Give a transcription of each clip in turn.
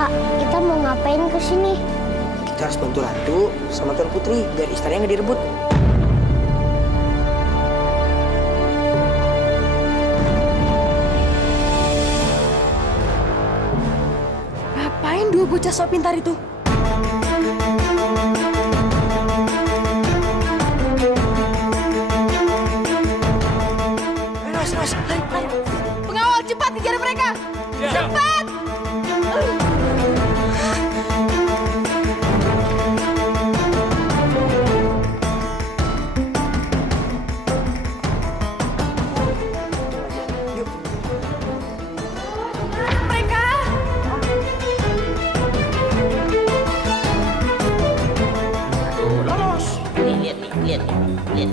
Kak, kita mau ngapain ke sini? Kita harus bantu Ratu sama Tuan Putri biar istananya nggak direbut. Ngapain dua bocah sok pintar itu? Mas. Pengawal, cepat kejar mereka! Cepat! Mereka! Lihat nih.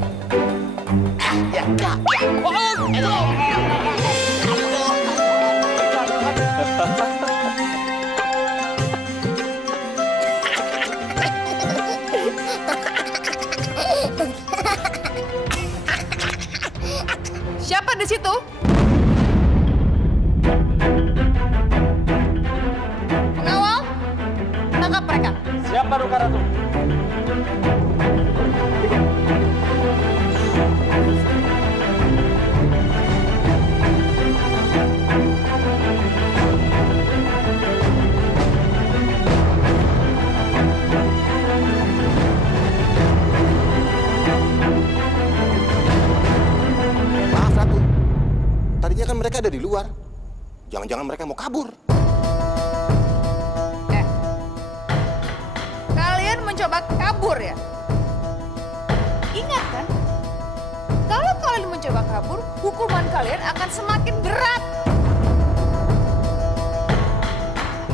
Siapa di situ? Pengawal, tangkap mereka. Siapa Ruka Ratu? Maaf Ratu, tadinya kan mereka ada di luar. Jangan-jangan mereka mau kabur. Kalian mencoba kabur ya? Ingat kan? Kalau kalian mencoba kabur, hukuman kalian akan semakin berat.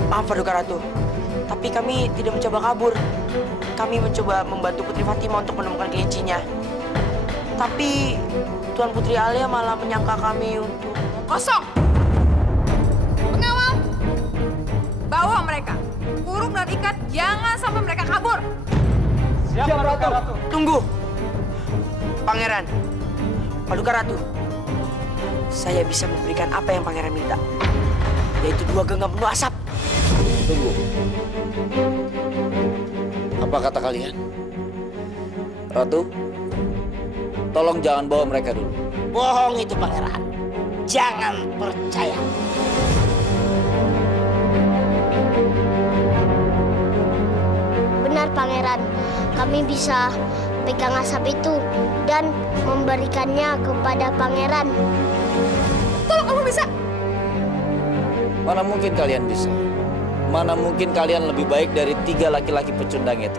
Maaf Paduka Ratu, tapi kami tidak mencoba kabur. Kami mencoba membantu Putri Fatima untuk menemukan kelincinya. Tapi Tuan Putri Alia malah menyangka kami untuk... Kosong! Pengawal, bawa mereka. Kurung dan ikat, jangan sampai mereka kabur. Siapa Ruka Ratu? Tunggu! Pangeran, Paduka Ratu, saya bisa memberikan apa yang Pangeran minta, yaitu 2 genggam penuh asap. Tunggu. Apa kata kalian? Ratu, tolong jangan bawa mereka dulu. Bohong itu pangeran. Jangan percaya. Benar Pangeran, kami bisa pegang asap itu dan memberikannya kepada Pangeran. Kalau kamu bisa, Mana mungkin kalian bisa? Mana mungkin kalian lebih baik dari 3 laki-laki pecundang itu?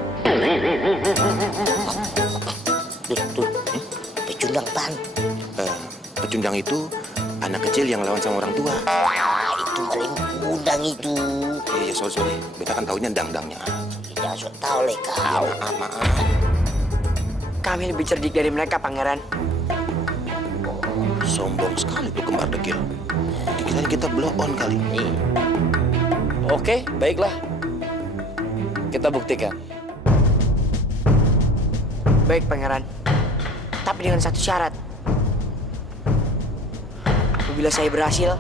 Tuh. Pecundang pan. Pecundang itu anak kecil yang lawan sama orang tua. Itu paling udang itu. Iya, sorry. Beta kan taunya dangdangnya. Jangan sok tahu le kau. Maaf. Kami lebih cerdik dari mereka, Pangeran. Sombong sekali tuh kembar dekil. Dikirain kita blow on kali. Oke, baiklah. Kita buktikan. Baik, Pangeran. Tapi dengan satu syarat. Apabila saya berhasil,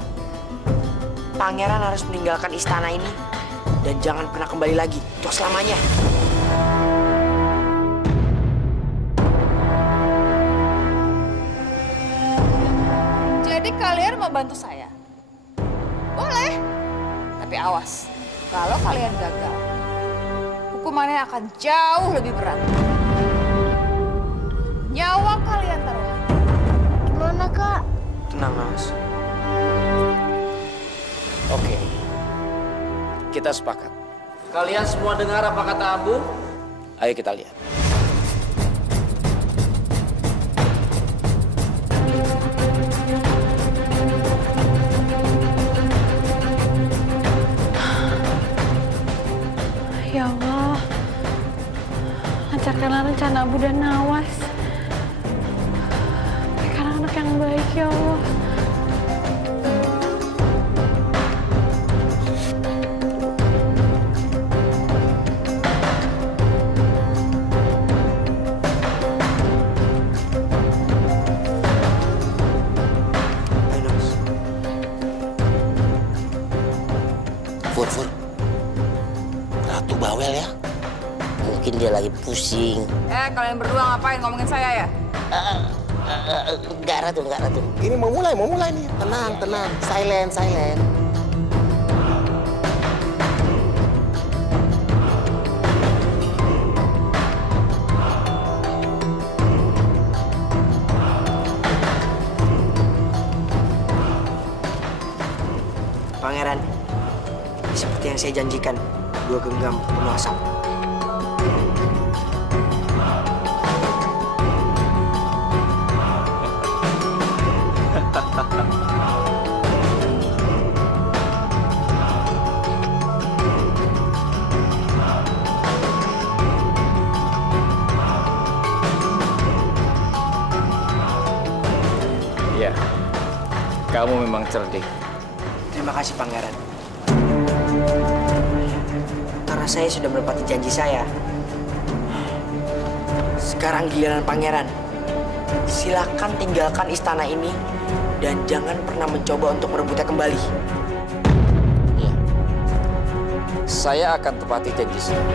Pangeran harus meninggalkan istana ini dan jangan pernah kembali lagi untuk selamanya. jadi kalian mau bantu saya? Boleh. Tapi awas, kalau kalian gagal, hukumannya akan jauh lebih berat. Nyawa kalian taruhan. Gimana Kak? Tenang, Nas. Oke. Kita sepakat. Kalian semua dengar apa kata Abu? Ayo kita lihat. Ya Allah, lancarkanlah rencana Abu dan Nawas. Berikan anak yang baik, ya Allah. Fur. Ratu bawel ya. Mungkin dia lagi pusing. Kalian berdua ngapain ngomongin saya ya? Enggak, Ratu, enggak, Ratu. Ini mau mulai nih. Tenang, tenang. Silent, silent. Pangeran, seperti yang saya janjikan, 2 genggam penuh asap. Iya, kamu memang cerdik. Terima kasih, Pangeran. Karena saya sudah menepati janji saya. Sekarang giliran Pangeran. Silakan tinggalkan istana ini dan jangan pernah mencoba untuk merebutnya kembali. Iya. Saya akan tepati janji saya.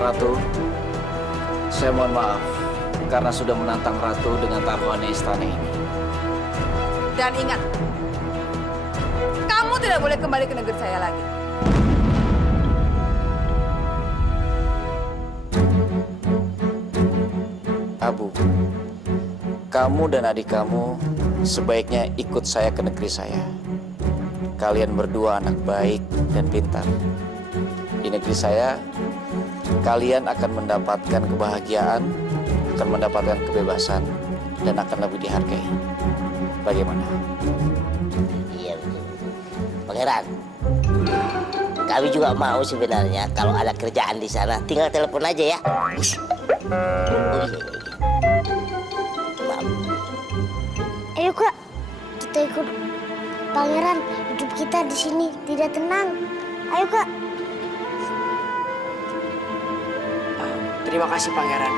Ratu, saya mohon maaf karena sudah menantang Ratu dengan taruhannya istana ini. Dan ingat, kamu tidak boleh kembali ke negeri saya lagi. Abu, kamu dan adik kamu sebaiknya ikut saya ke negeri saya. Kalian berdua anak baik dan pintar. Di negeri saya, kalian akan mendapatkan kebahagiaan, akan mendapatkan kebebasan, dan akan lebih dihargai. Bagaimana? Iya, betul. Pangeran, kami juga mau sebenarnya kalau ada kerjaan di sana, tinggal telepon aja ya. Ush. Oh iya. Maaf. Ayo Kak, kita ikut Pangeran. Hidup kita di sini tidak tenang. Ayo Kak. Terima kasih, Pangeran.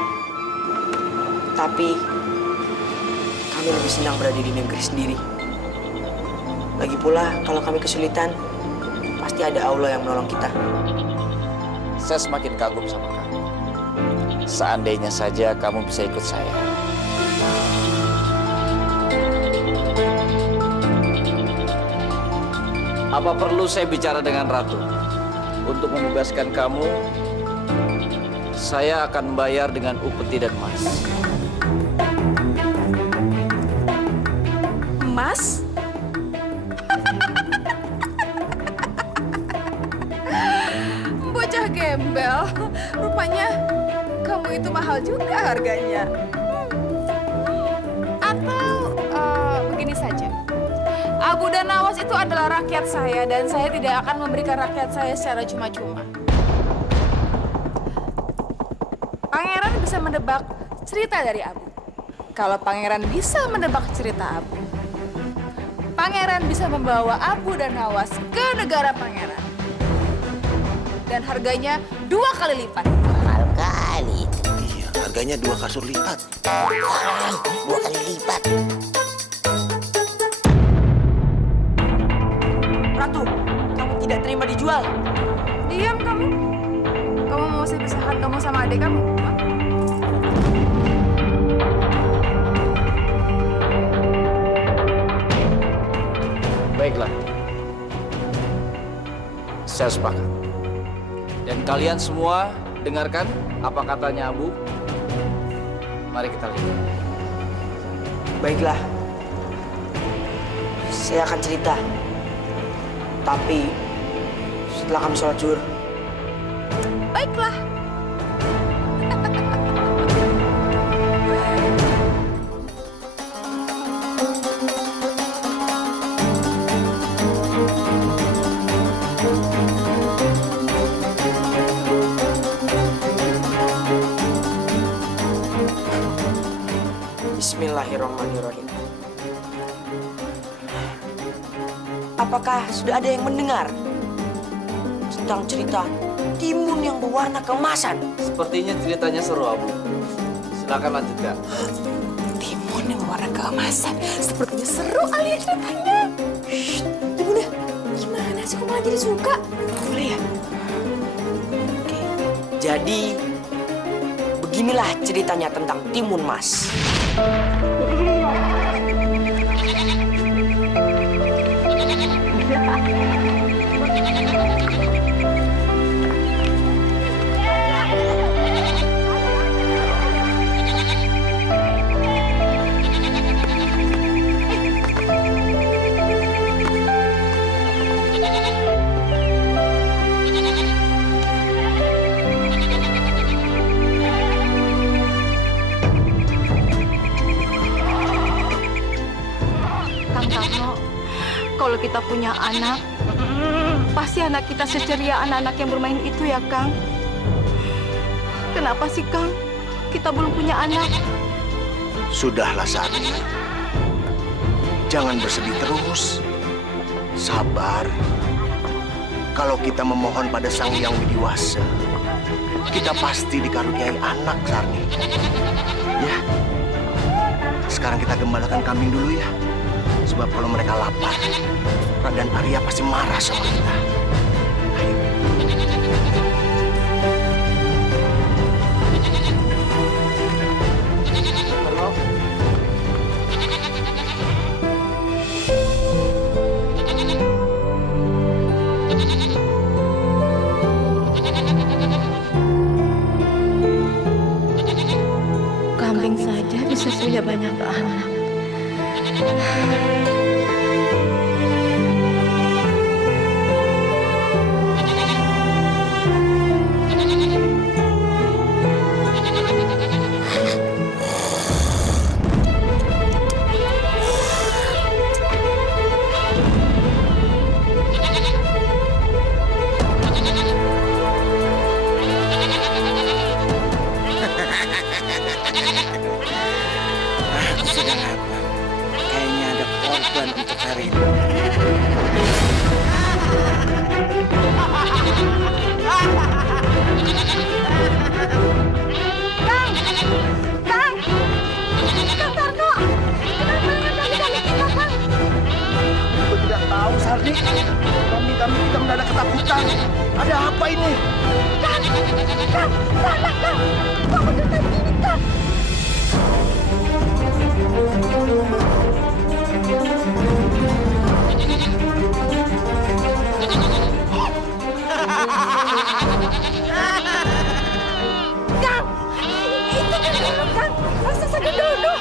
Tapi kami lebih senang berada di negeri sendiri. Lagi pula, kalau kami kesulitan, pasti ada Allah yang menolong kita. Saya semakin kagum sama kamu. Seandainya saja kamu bisa ikut saya. Apa perlu saya bicara dengan Ratu untuk membebaskan kamu? Saya akan bayar dengan upeti dan emas. Emas? Bocah gembel, rupanya kamu itu mahal juga harganya. Atau begini saja, Abu dan Nawas itu adalah rakyat saya dan saya tidak akan memberikan rakyat saya secara cuma-cuma. Pangeran bisa menebak cerita dari Abu. Kalau Pangeran bisa menebak cerita Abu, Pangeran bisa membawa Abu dan Nawas ke negara Pangeran. Dan harganya 2 kali lipat. Mahal kali. Iya, harganya 2 kasur lipat. 2 kali lipat. Ratu, kamu tidak terima dijual. Diam kamu. Kamu mau saya pisahkan kamu sama adik kamu? Hah? Baiklah. Saya sepakat. Dan kalian semua dengarkan apa katanya Abu. Mari kita lihat. Baiklah. Saya akan cerita. Tapi setelah kami sholat zuhur. Baiklah. Bismillahirrahmanirrahim. Apakah sudah ada yang mendengar tentang cerita timun yang berwarna keemasan? Sepertinya ceritanya seru, Abu. Silakan lanjutkan. timun yang berwarna keemasan. Sepertinya seru Alia ceritanya. Shh, Bunda, gimana sih kok malah jadi suka? Boleh ya? Oke. Jadi beginilah ceritanya tentang timun mas. Kang Tarno, kalau kita punya anak, pasti anak kita seceria anak-anak yang bermain itu ya, Kang. Kenapa sih, Kang? Kita belum punya anak. Sudahlah, Sari. Jangan bersedih terus. Sabar. Kalau kita memohon pada Sang Hyang Widiwasa, kita pasti dikaruniai anak, Sarni. Ya. Sekarang kita gembalakan kambing dulu ya. Sebab kalau mereka lapar, Raden Arya pasti marah sama kita. Ayo. Kambing saja bisa punya banyak anak. Aku sedang lapar. Kayaknya ada korban untuk hari ini. Aku tidak tahu, Sardi. Kami kita mendadak ketakutan. Ada apa ini?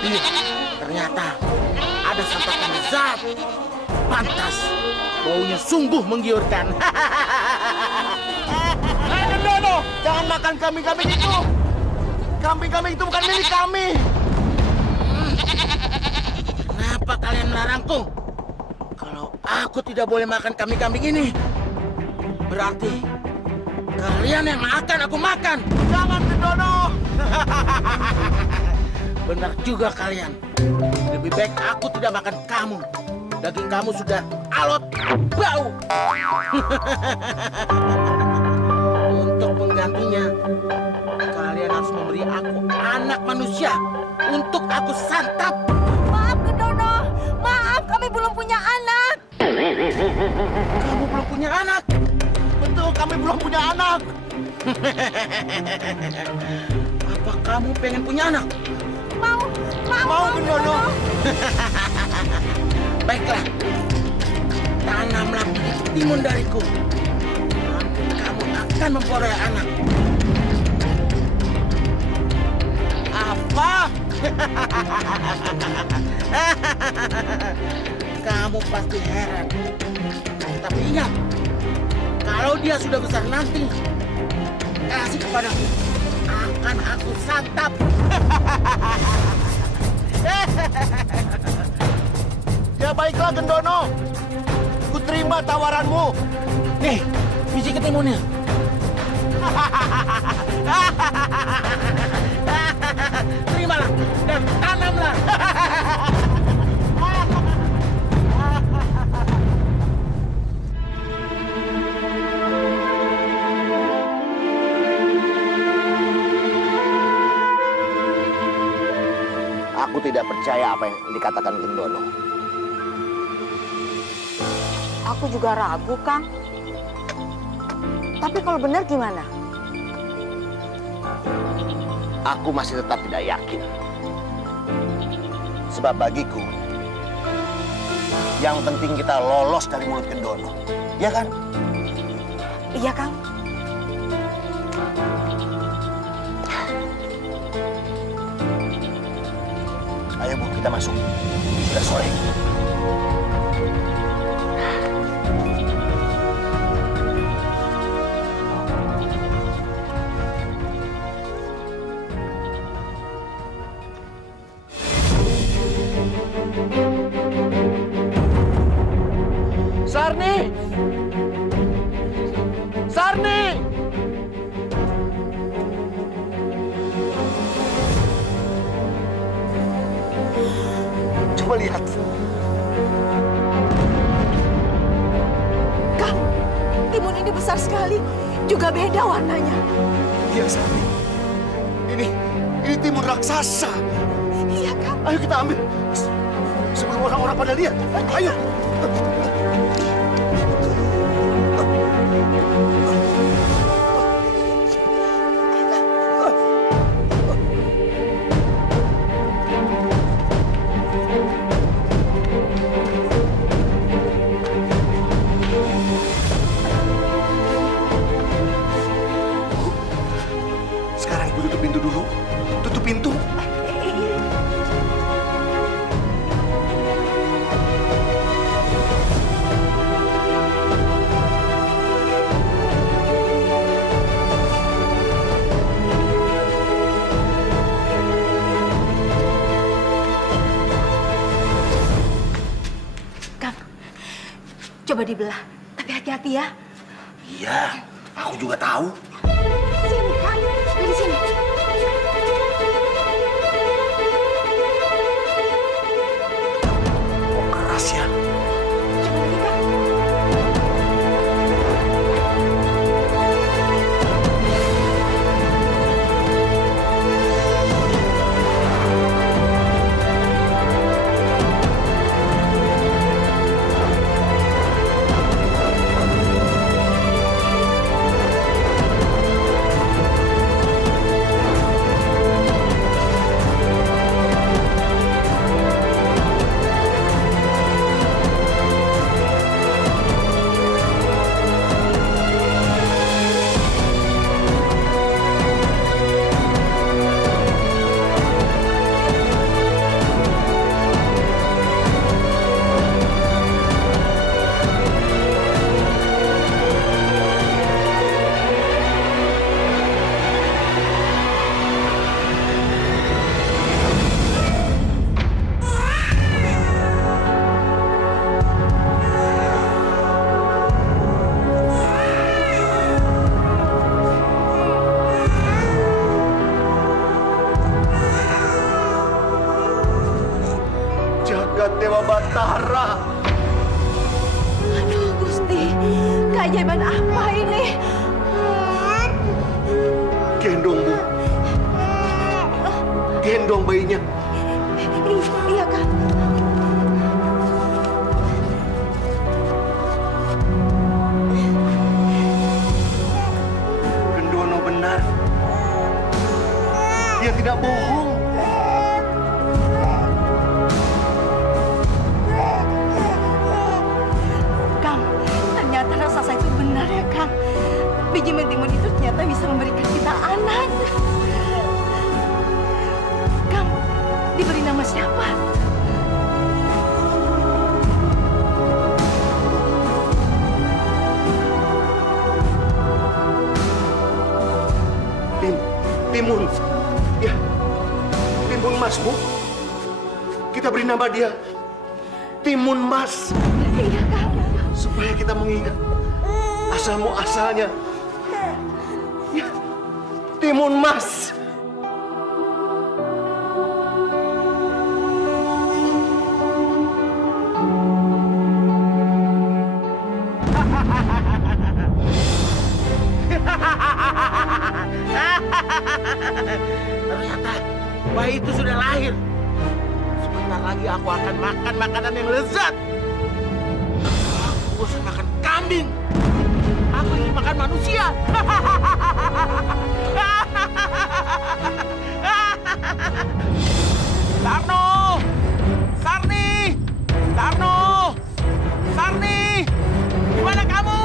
Iya, ternyata ada santapan zat. Pantas, baunya sungguh menggiurkan. Hei, Gendono, jangan makan kambing-kambing itu. Kambing-kambing itu bukan milik kami. Kenapa kalian melarangku? Kalau aku tidak boleh makan kambing-kambing ini, berarti kalian yang akan aku makan. Jangan, Gendono. Benar juga kalian. Lebih baik aku tidak makan kamu. Daging kamu sudah alot, bau. Untuk menggantinya, kalian harus memberi aku anak manusia untuk aku santap. Maaf, Gendono. Maaf, kami belum punya anak. Kamu belum punya anak? Betul, kami belum punya anak. Apa kamu pengen punya anak? Mau, Gendono. Baiklah, tanamlah bibit timun dariku. Nanti kamu akan memperoleh anak. Apa? Kamu pasti heran. Tapi ingat, kalau dia sudah besar nanti, kasih kepadaku. Akan aku santap. Ya baiklah, Gendono. Ku terima tawaranmu. Nih, biji ketimunnya. Terimalah dan tanamlah. Aku tidak percaya apa yang dikatakan Gendono. Aku juga ragu, Kang. Tapi kalau benar gimana? Aku masih tetap tidak yakin. Sebab bagiku, yang penting kita lolos dari mulut Gendono. Ya kan? Iya, Kang. Ayo Bu, kita masuk. Sudah sore. Sarni! Sarni! Coba lihat. Kang, timun ini besar sekali. Juga beda warnanya. Iya, Sarni. Ini timun raksasa. Iya, Kang. Ayo kita ambil. Sebelum orang-orang pada lihat. Ayo. Sekarang Ibu tutup pintu dulu. Tutup pintu. Kang, coba dibelah. Tapi hati-hati ya. Iya, aku juga tahu. Sini, Kang. Dari sini. Oh, keras ya. Coba lagi, Kang. Jagat Dewa Batara. Aduh, Gusti. Keajaiban apa ini? Gendong, Bu. Gendong bayinya. Iya, Kang. Gendono benar. Dia tidak bohong. Kang, ternyata raksasa itu benar ya, Kang. Biji mentimun itu ternyata bisa memberikan kita anak. Kang, diberi nama siapa? Timun. Ya. Timun Mas, Bu. Kita beri nama dia Timun Mas. Iya, Kang. Supaya kita mengingat asal muasalnya. Ya. Timun Mas. Ternyata bayi itu sudah lahir. sebentar lagi aku akan makan makanan yang lezat. Aku bosan makan kambing. Aku ingin makan manusia. Sarno! Sarni! Sarno! Sarni! Di mana kamu?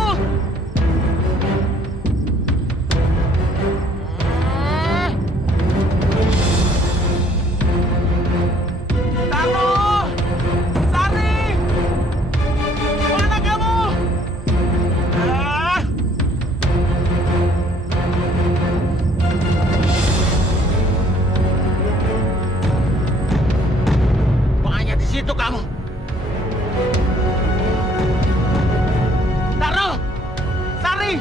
Sarno! Sarni! Di mana kamu? Ah! Makanya di situ kamu. Sarno! Sarni!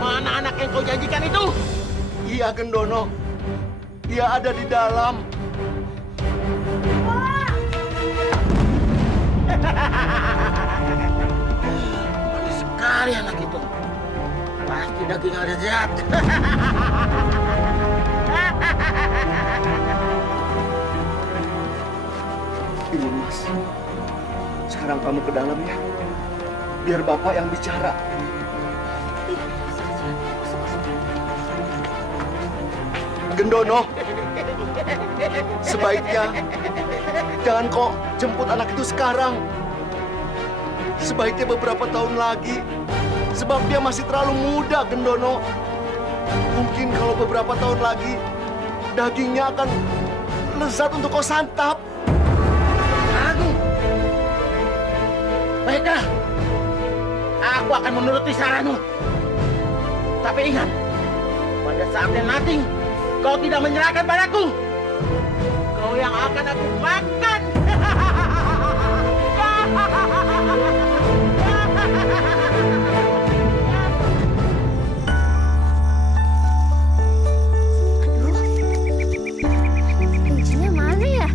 Mana anak yang kau janjikan itu? Iya, Gendono. Dia ada di dalam. Manis sekali anak itu. Pasti daging lezat. Ini Mas. Sekarang kamu ke dalam ya. Biar Bapak yang bicara. Gendono, sebaiknya jangan kok jemput anak itu sekarang. Sebaiknya beberapa tahun lagi, sebab dia masih terlalu muda, Gendono. Mungkin kalau beberapa tahun lagi, dagingnya akan lezat untuk kau santap. Aku, baiklah, aku akan menuruti saranmu. Tapi ingat, pada saatnya nanti, kau tidak menyerahkan padaku. Kau yang akan aku makan. Kuncinya mana ya?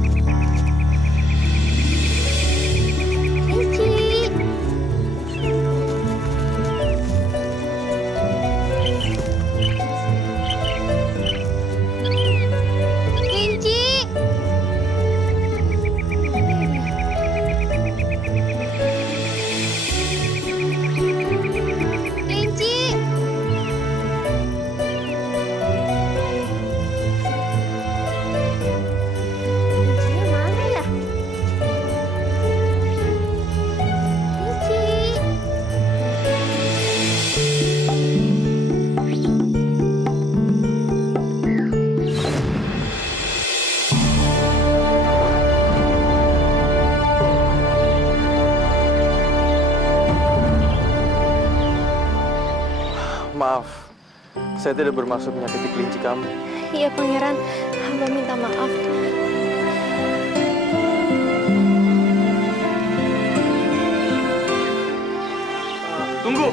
Kunci. Kunci. Kunci. Kuncinya mana ya? Kunci. Maaf, saya tidak bermaksud menyakiti kelinci kamu. Iya, Pangeran. Hamba minta maaf. Tunggu!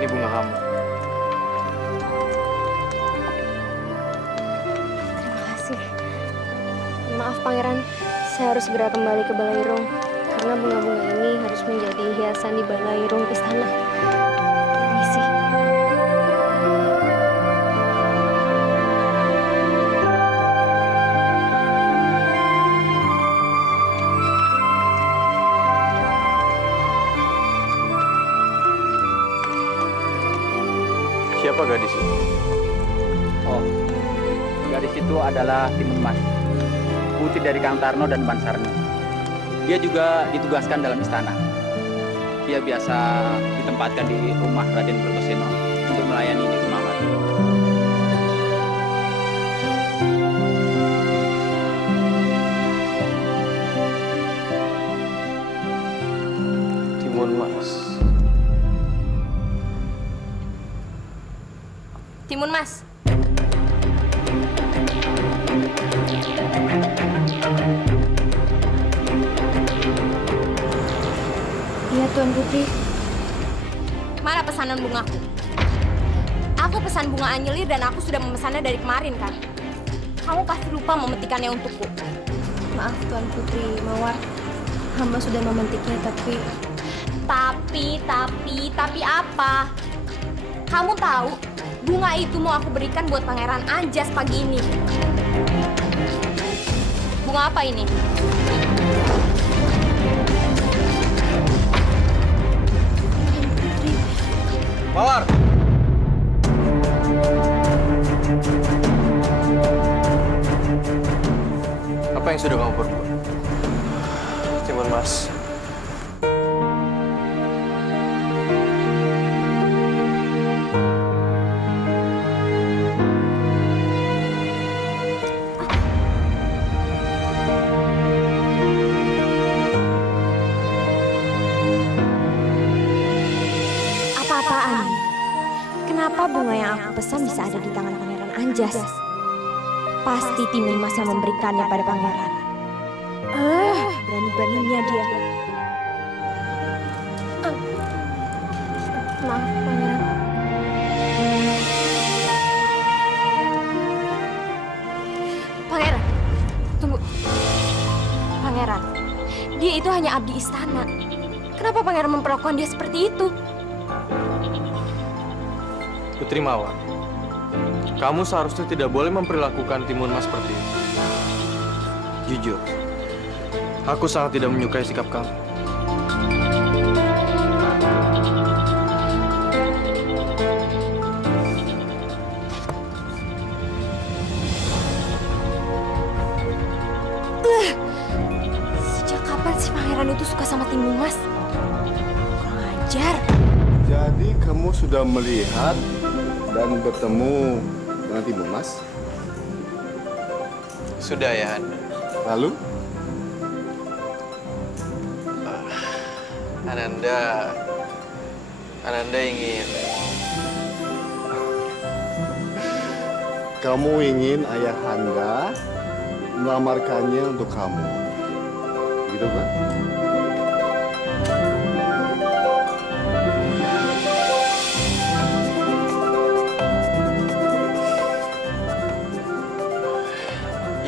Ini bunga kamu. Terima kasih. Maaf, Pangeran. Saya harus segera kembali ke Balairung. Karena bunga-bunga ini harus menjadi hiasan di Balairung istana. Permisi. Siapa gadis itu? Oh, gadis itu adalah Timun Mas, putri dari Kang Tarno dan Ban Sarni. Dia juga ditugaskan dalam istana. Dia biasa ditempatkan di rumah Raden Kertoseno untuk melayani Nyi Kemawar. Timun Mas. Timun Mas. Iya, Tuan Putri. Mana pesanan bungaku? Aku pesan bunga anyelir dan aku sudah memesannya dari kemarin, kan? kamu pasti lupa memetikannya untukku. Maaf Tuan Putri Mawar, hamba sudah memetiknya tapi Tapi apa? Kamu tahu, bunga itu mau aku berikan buat Pangeran Anjas pagi ini. Bunga apa ini? Mawar! Apa yang sudah kamu perbuat? Timun Mas. apa-apaan. Kenapa bunga yang aku pesan bisa ada di tangan Pangeran Anjas? Pasti Timun Mas yang memberikannya pada pangeran. Berani-beraninya dia. Maaf, Pangeran. Pangeran, tunggu. Pangeran, dia itu hanya abdi istana. Kenapa Pangeran memperlakukan dia seperti itu? Putri Mawar, kamu seharusnya tidak boleh memperlakukan Timun Mas seperti itu. Jujur, aku sangat tidak menyukai sikap kamu. Sejak kapan sih Pangeran itu suka sama Timun Mas? Kurang ajar. Jadi kamu sudah melihat dan bertemu dengan Timun Mas? Sudah ya, Anda. Lalu? Ananda ingin... Kamu ingin ayahanda melamarkannya untuk kamu. Begitu kan?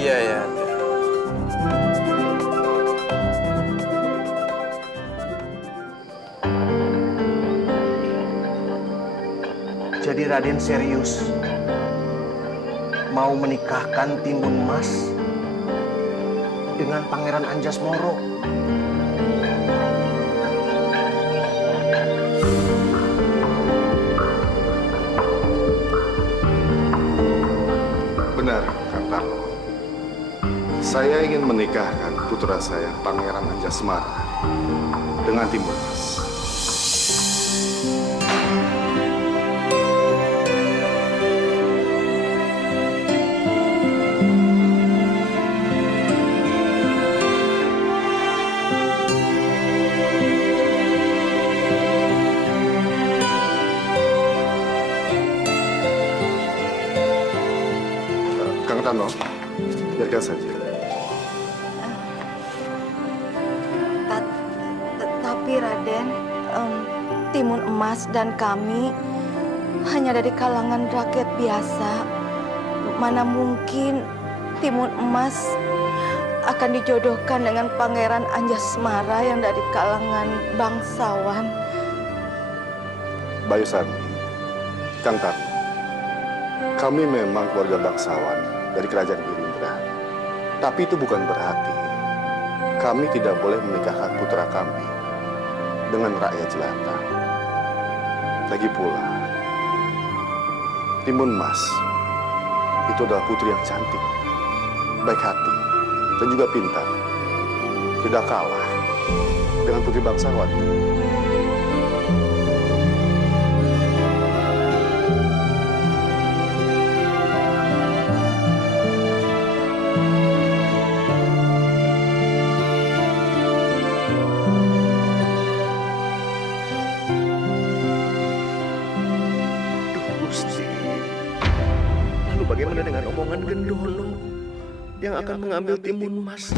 Iya ya, Anda. Jadi Raden serius mau menikahkan Timun Mas dengan Pangeran Anjas Moro. Benar, Kang Tarno. Saya ingin menikahkan putra saya, Pangeran Anjasmara, dengan Timun Mas. Kang Tarno, biarkan saja. Tapi Raden, Timun Emas dan kami hanya dari kalangan rakyat biasa. Mana mungkin Timun Emas akan dijodohkan dengan Pangeran Anjasmara yang dari kalangan bangsawan. Bayu Sarmi, Kang Tarno, kami memang keluarga bangsawan dari kerajaan Girindra. Tapi itu bukan berarti kami tidak boleh menikahkan putra kami dengan rakyat jelata. Lagi pula, Timun Mas itu adalah putri yang cantik, baik hati, dan juga pintar. Tidak kalah dengan putri bangsawan. Bagaimana dengan omongan Gendolo yang akan mengambil Timun Mas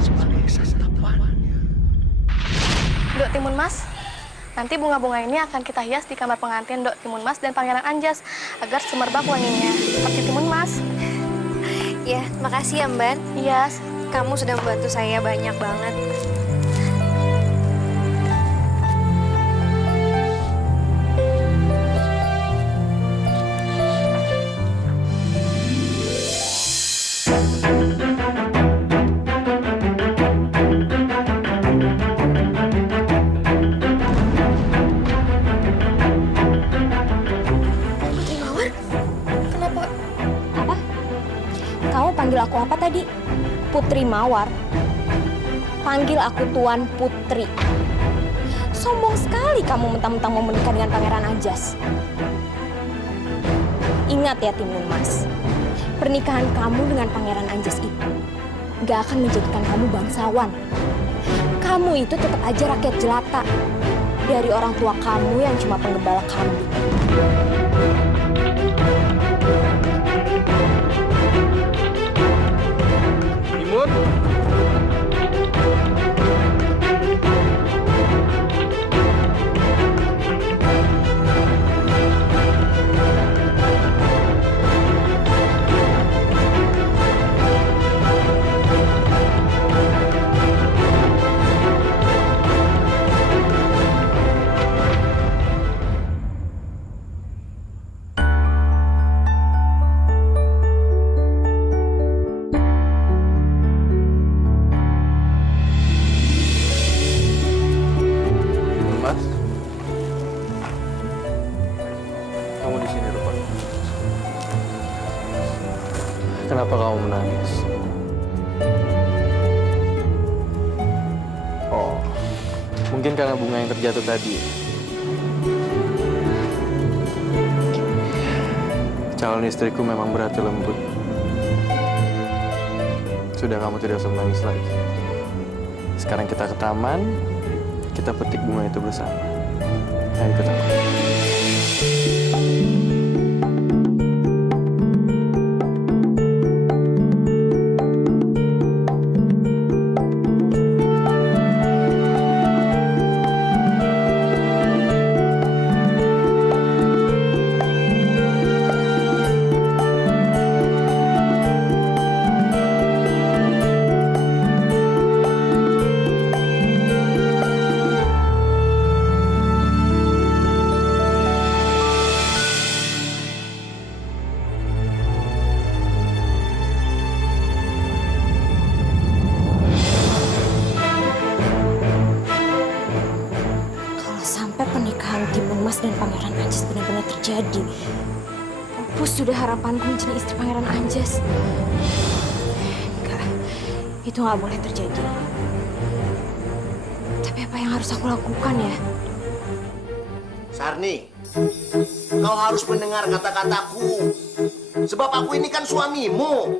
sebagai santapannya? Dok Timun Mas, nanti bunga-bunga ini akan kita hias di kamar pengantin Dok Timun Mas dan Pangeran Anjas agar semerbak wanginya seperti Timun Mas. Ya, makasih ya Mbak. Iya. Kamu sudah membantu saya banyak banget. Putri Mawar? Kenapa? Apa? Kamu panggil aku apa tadi? Putri Mawar? Panggil aku Tuan Putri. Sombong sekali kamu mentang-mentang mau menikah dengan Pangeran Anjas. Ingat ya Timun Mas, pernikahan kamu dengan Pangeran Anjas itu gak akan menjadikan kamu bangsawan. Kamu itu tetap aja rakyat jelata dari orang tua kamu yang cuma penggembala kambing. Timun? Mas? Kamu di sini rupanya. Kenapa kamu menangis? Oh, mungkin karena bunga yang terjatuh tadi. Calon istriku memang berhati lembut. Sudah, kamu tidak usah menangis lagi. Sekarang kita ke taman, kita petik bunga itu bersama. Ayo ikut aku. Timun Mas dan Pangeran Anjas benar-benar terjadi. Pupus sudah harapanku menjadi istri Pangeran Anjas. Enggak, itu nggak boleh terjadi. Tapi apa yang harus aku lakukan ya? Sarni, kau harus mendengar kata-kataku. Sebab aku ini kan suamimu.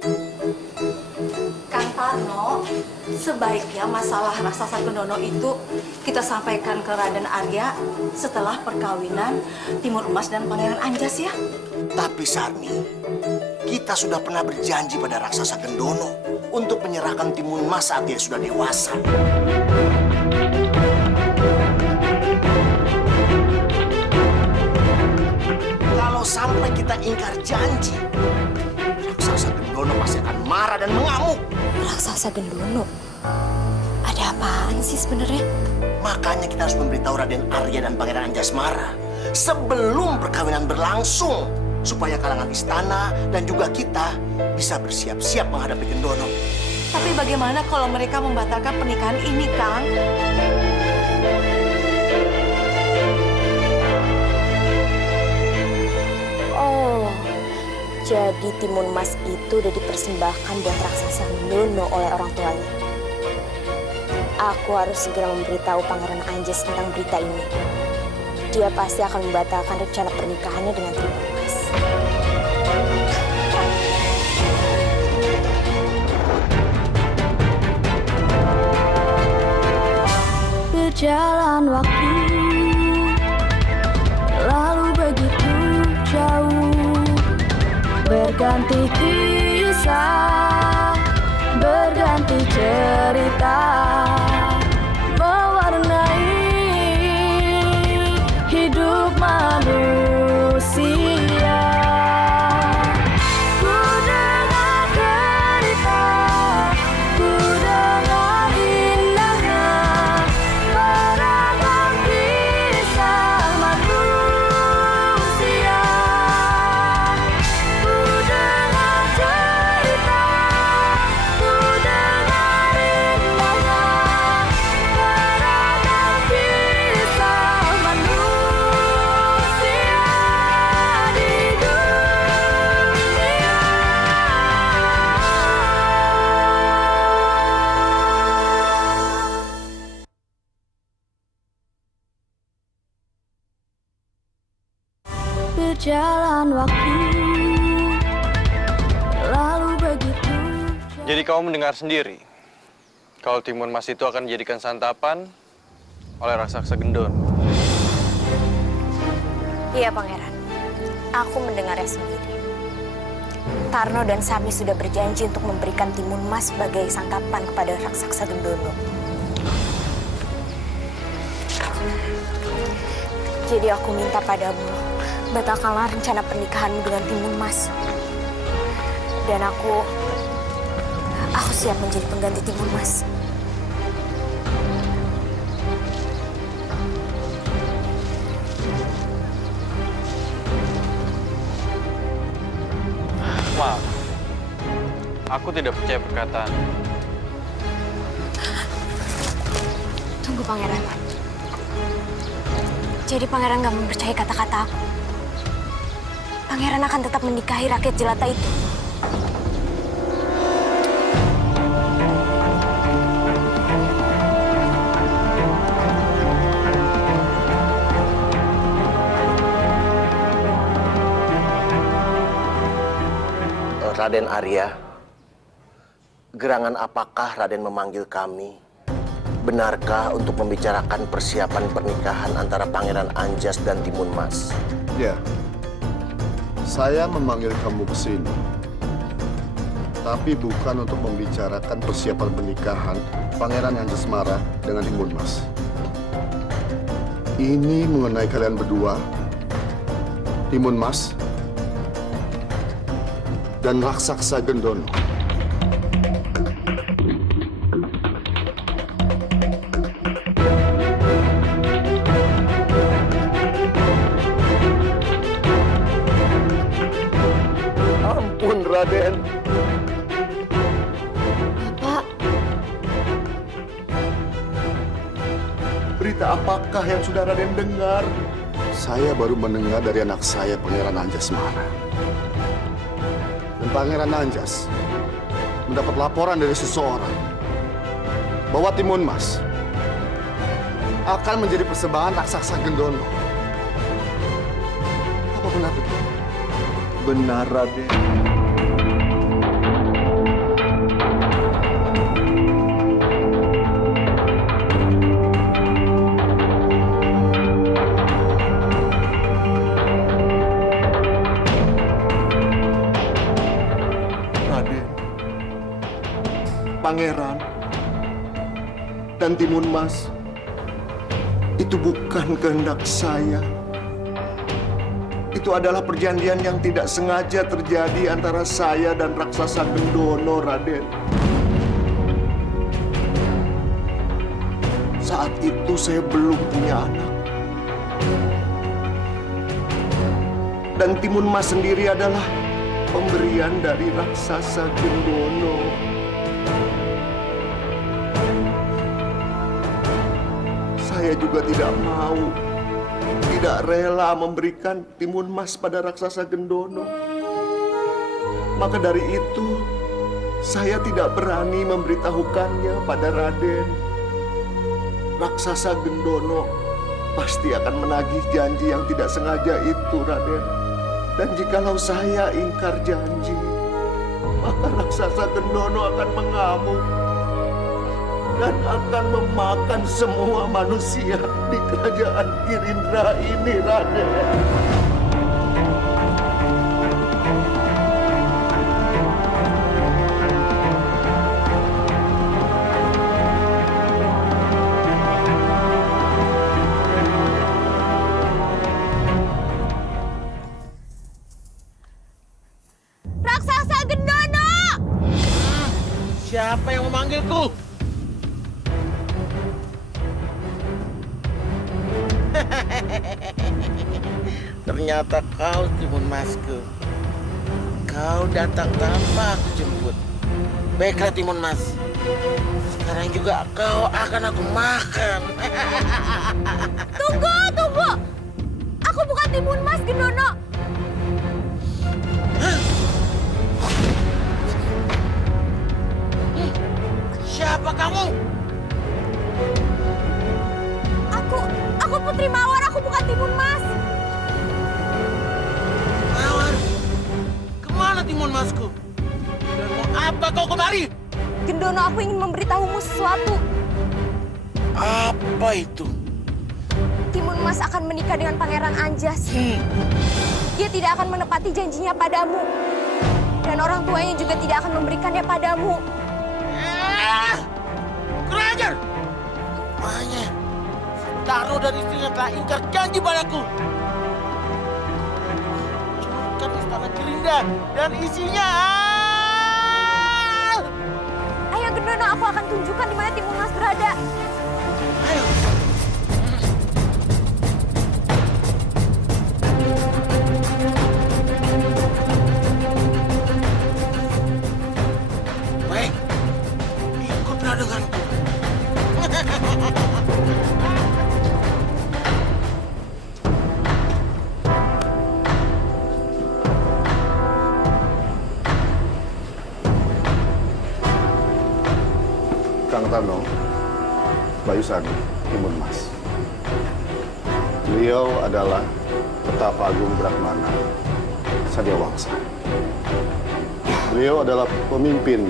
Kang Tarno, sebaiknya masalah raksasa Gendono itu kita sampaikan ke Raden Arya setelah perkawinan Timur Emas dan Pangeran Anjas ya. Tapi Sarni, kita sudah pernah berjanji pada raksasa Gendono untuk menyerahkan Timun Mas saat dia sudah dewasa. Kalau sampai kita ingkar janji, raksasa Gendono pasti akan marah dan mengamuk. Raksasa Gendono? Ada apaan sih sebenarnya? Makanya kita harus memberitahu Raden Arya dan Pangeran Anjasmara sebelum perkawinan berlangsung, supaya kalangan istana dan juga kita bisa bersiap-siap menghadapi Gendono. Tapi bagaimana kalau mereka membatalkan pernikahan ini, Kang? Oh, jadi Timun Mas itu udah dipersembahkan buat raksasa Gendono oleh orang tuanya. Aku harus segera memberitahu Pangeran Anjas tentang berita ini. Dia pasti akan membatalkan rencana pernikahannya dengan Timun Mas. Berjalan waktu, lalu begitu jauh, berganti kisah, berganti cerita, mewarnai hidup manusia. Ku dengarkan berjalan waktu, lalu begitu. Jadi kamu mendengar sendiri, kalau timun mas itu akan dijadikan santapan oleh raksasa gendon. Iya, Pangeran. Aku mendengarnya sendiri. Tarno dan Sami sudah berjanji untuk memberikan timun mas sebagai santapan kepada raksasa Gendono. Jadi aku minta padamu, batalkanlah rencana pernikahanmu dengan timun mas. Dan aku siap menjadi pengganti timun mas. Maaf, aku tidak percaya perkataan. Tunggu, Pangeran. Jadi Pangeran gak mempercayai kata-kata aku. Pangeran akan tetap menikahi rakyat jelata itu. Raden Arya, gerangan apakah Raden memanggil kami? Benarkah untuk membicarakan persiapan pernikahan antara Pangeran Anjas dan Timun Mas? Ya, saya memanggil kamu ke sini. Tapi bukan untuk membicarakan persiapan pernikahan Pangeran Anjasmara dengan Timun Mas. Ini mengenai kalian berdua, Timun Mas dan raksasa Gendono. Ampun, Raden. Bapak, Berita apakah yang sudah Raden dengar? Saya baru mendengar dari anak saya, Pangeran Anjasmara. Dan Pangeran Anjas mendapat laporan dari seseorang bahwa Timun Mas akan menjadi persembahan raksasa Gendono. Apa benar begitu? Benar, Raden. Pangeran dan Timun Mas itu bukan kehendak saya. Itu adalah perjanjian yang tidak sengaja terjadi antara saya dan raksasa Gendono, Raden. Saat itu saya belum punya anak. Dan Timun Mas sendiri adalah pemberian dari raksasa Gendono. Saya juga tidak mau, tidak rela memberikan Timun Mas pada raksasa Gendono. Maka dari itu, saya tidak berani memberitahukannya pada Raden. Raksasa Gendono pasti akan menagih janji yang tidak sengaja itu, Raden. Dan jikalau saya ingkar janji, maka raksasa Gendono akan mengamuk dan akan memakan semua manusia di kerajaan Girindra ini, Raden. Raksasa Gendono! Siapa yang memanggilku? Ternyata kau, Timun Masku. Kau datang tanpa aku jemput. Baiklah, Timun Mas. Sekarang juga kau akan aku makan. Tunggu, tunggu! Aku bukan Timun Mas, Gendono. Siapa kamu? Aku Putri Mawar, aku bukan Timun Mas. Masku? Dan mau apa kau kemari? Gendono, aku ingin memberitahumu sesuatu. Apa itu? Timun Mas akan menikah dengan Pangeran Anjas. Dia tidak akan menepati janjinya padamu. Dan orang tuanya juga tidak akan memberikannya padamu. Kurang ajar! Makanya, Tarno dan istrinya telah ingkar janji padaku. Curkan istana Girinda dan isinya. Ayo Gendono, aku akan tunjukkan di mana Timun Mas berada. Ayo. Baik, ikutlah denganku. Kang Tarno, Bayu Sadi, Timun Mas. Beliau adalah Petapa Agung Brahmana Satya Wangsa. Beliau adalah pemimpin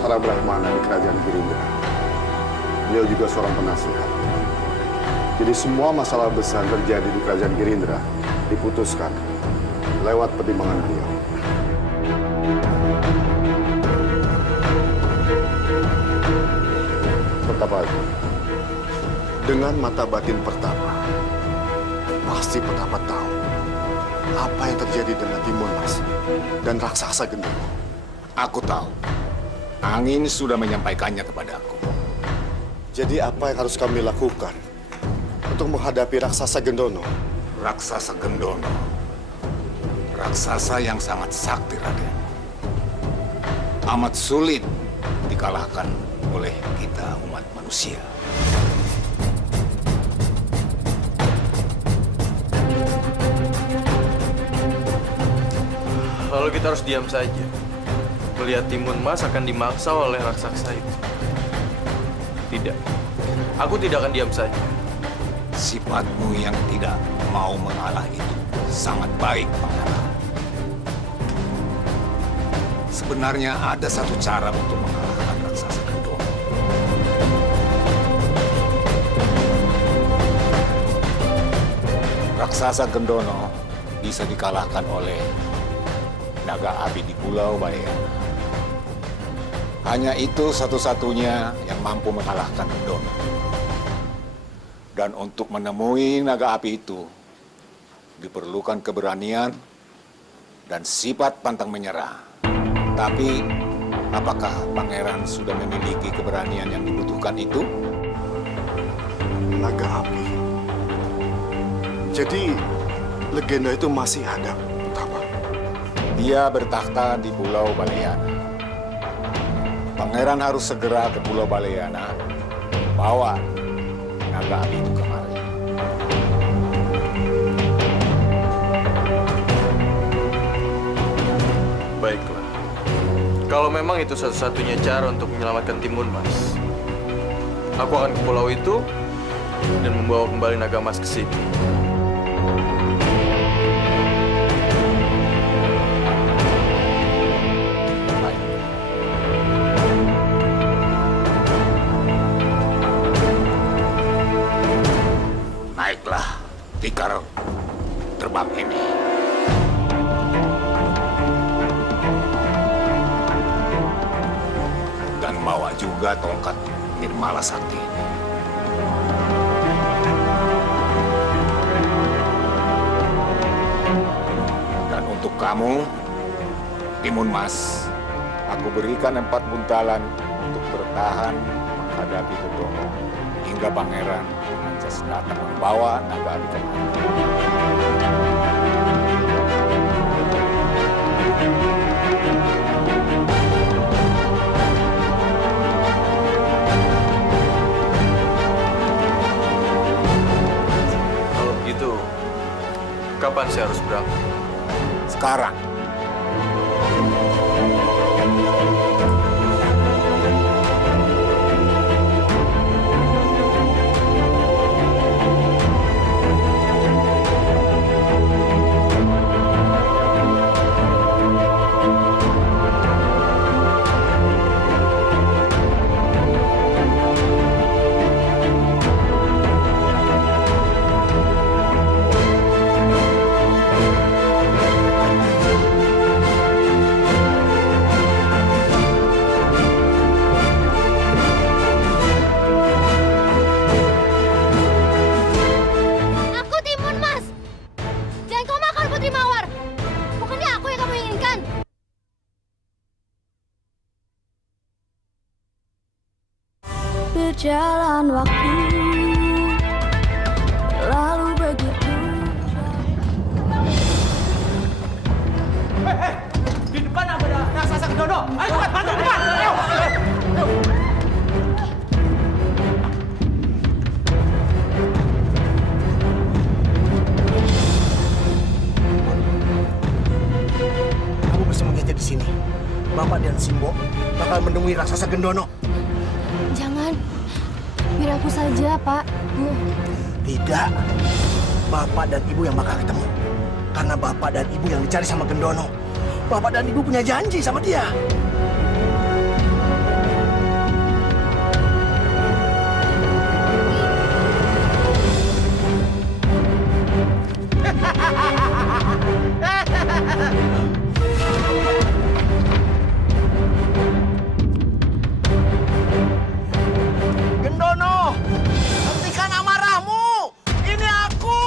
para Brahmana di Kerajaan Girinda. Beliau juga seorang penasihat. Jadi semua masalah besar terjadi di Kerajaan Girindra diputuskan lewat pertimbangan beliau. Pertapa Agung, dengan mata batin Pertapa, pasti Pertapa tahu apa yang terjadi dengan Timun Mas dan raksasa Gendono. Aku tahu. Angin sudah menyampaikannya kepadaku. Jadi apa yang harus kami lakukan untuk menghadapi raksasa Gendono? Raksasa Gendono. Raksasa yang sangat sakti, Raden. Amat sulit dikalahkan oleh kita umat manusia. Lalu kita harus diam saja, melihat Timun Mas akan dimangsa oleh raksasa itu. Tidak, aku tidak akan diam saja. Sifatmu yang tidak mau mengalah itu sangat baik, Pangeran. Sebenarnya ada satu cara untuk mengalahkan raksasa Gendono. Raksasa Gendono bisa dikalahkan oleh naga api di Pulau Balayana. Hanya itu satu-satunya yang mampu mengalahkan Gendono. Dan untuk menemui naga api itu, diperlukan keberanian dan sifat pantang menyerah. Tapi, apakah Pangeran sudah memiliki keberanian yang dibutuhkan itu? Naga api. Jadi, legenda itu masih ada, Pertapa? Dia bertakhta di Pulau Balayana. Pangeran harus segera ke Pulau Balayana, bawa naga api itu kemari. Baiklah. Kalau memang itu satu-satunya cara untuk menyelamatkan Timun Mas, aku akan ke pulau itu dan membawa kembali naga emas ke sini. Naiklah tikar terbang ini. Dan bawa juga tongkat Nirmala Sakti ini. Dan untuk kamu, Timun Mas, aku berikan 4 buntalan untuk bertahan menghadapi Gendono hingga Pangeran Anjas datang membawa naga api kemari. Kalau begitu, kapan saya harus berangkat? Sekarang. berjalan waktu, lalu begitu. Di depan ada raksasa Gendono. Ayo cepat bantu depan. Ayo. Kamu bersembunyi di sini. Bapak dan Simbo bakal menemui raksasa Gendono. Jangan. Biar aku saja, Pak. Bu. Tidak. Bapak dan Ibu yang bakal ketemu. Karena Bapak dan Ibu yang dicari sama Gendono. Bapak dan Ibu punya janji sama dia. Gendono, hentikan amarahmu. Ini aku.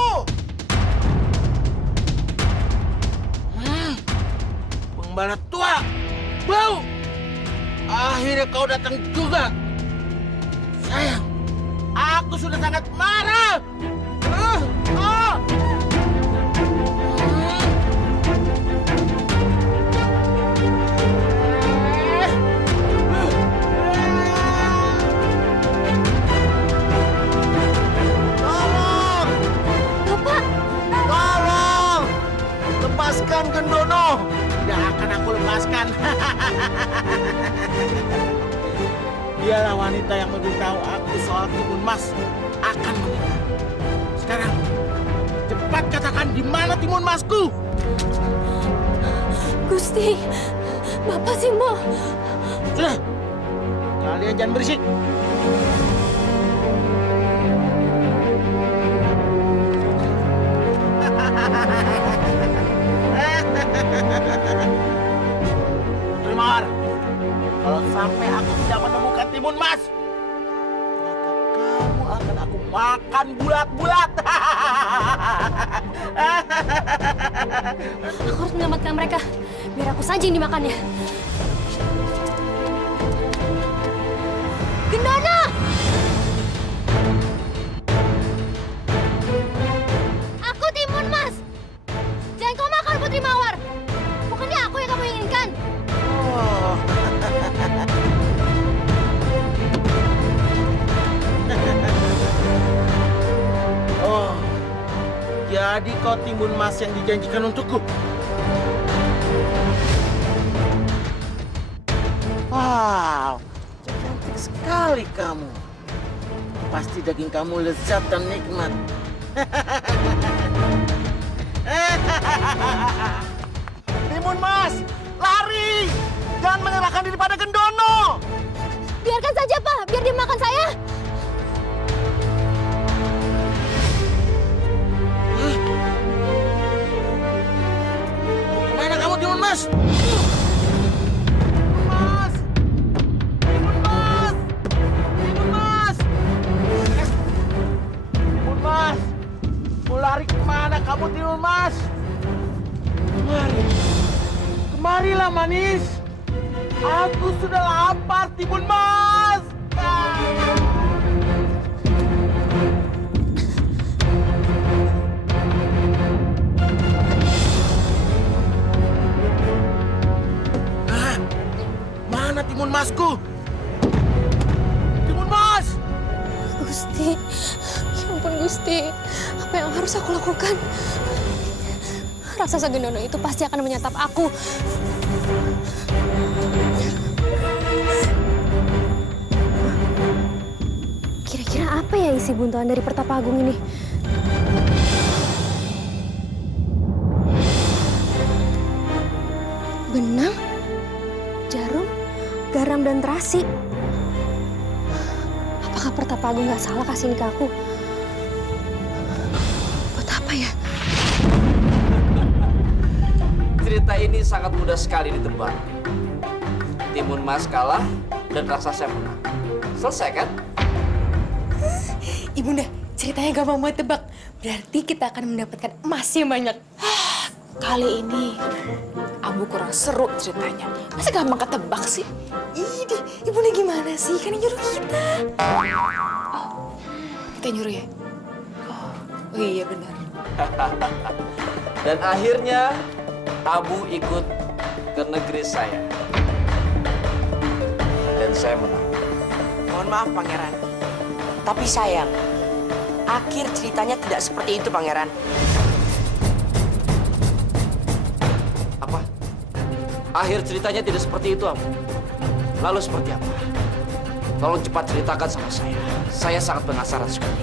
Pembala tua, bau. Akhirnya kau datang juga. Sayang, aku sudah sangat marah. Tolong! Bapak! Tolong! Lepaskan Gendono! Tidak akan aku lepaskan. Dialah wanita yang memberitahu aku soal Timun Mas akan menikah. Sekarang, cepat katakan di mana Timun Masku? Gusti, Bapak Simbo. Sudah, kalian jangan berisik. Putri Mawar, kalau sampai aku tidak menemukan Timun Mas, maka kamu akan aku makan bulat-bulat. Aku harus menyelamatkan mereka. Biar aku saja yang dimakannya. Gendono! Aku Timun Mas. Jangan kau makan Putri Mawar. Bukannya aku yang kamu inginkan. Oh. Oh, jadi kau Timun Mas yang dijanjikan untukku. Wow, cantik sekali kamu. Pasti daging kamu lezat dan nikmat. Timun Mas, lari! Jangan menyerahkan diri pada Gendono! Biarkan saja, Pak. Biar dia makan saya. Kemana kamu, Timun Mas? Timun Mas! Timun Mas! Timun Mas! Timun Mas! Mau lari kemana kamu, Timun Mas? Kemari. Kemarilah, manis. Aku sudah lapar, Timun Mas. Mana Timun Masku? Timun Mas! Gusti. Ya ampun, Gusti. Apa yang harus aku lakukan? Raksasa Gendono itu pasti akan menyantap aku. Kira-kira apa ya isi buntalan dari Pertapa Agung ini? Benang, jarum, garam, dan terasi. Apakah Pertapa Agung nggak salah kasih ini ke aku? Buat apa ya? Cerita ini sangat mudah sekali ditebak. Timun Mas kalah dan raksasa menang. Selesai kan? Ibunda, ceritanya gampang banget tebak. Berarti kita akan mendapatkan emas yang banyak. kali ini Abu kurang seru ceritanya. Masa gampang ketebak sih? Ih, Ibunda gimana sih? Kan yang nyuruh kita. Oh, kita nyuruh ya? Oh iya benar. Dan akhirnya Abu ikut ke negeri saya. Dan saya menang. Mohon maaf, Pangeran. Tapi sayang, akhir ceritanya tidak seperti itu, Pangeran. Apa? Akhir ceritanya tidak seperti itu, Abu. Lalu seperti apa? Tolong cepat ceritakan sama saya. Saya sangat penasaran sekali.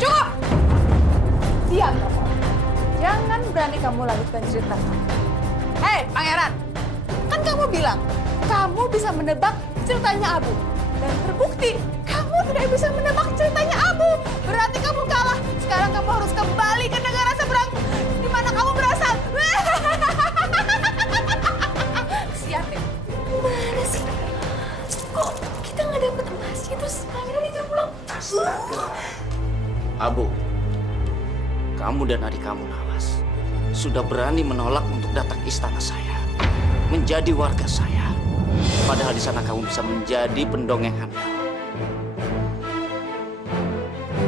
Cukup! Diam kamu. Jangan berani kamu lanjutkan cerita. Hei, Pangeran. Kan kamu bilang, kamu bisa menebak ceritanya Abu. Dan terbukti, kamu tidak bisa menebak ceritanya Abu. Berarti kamu kalah. Sekarang kamu harus kembali ke negara seberang di mana kamu berasal. Siap ya? Gimana sih? Kok kita nggak dapet emasnya terus Pangeran itu pulang? Abu, kamu dan adik kamu Nawas sudah berani menolak untuk datang ke istana saya, menjadi warga saya. Padahal di sana kamu bisa menjadi pendongeng handal.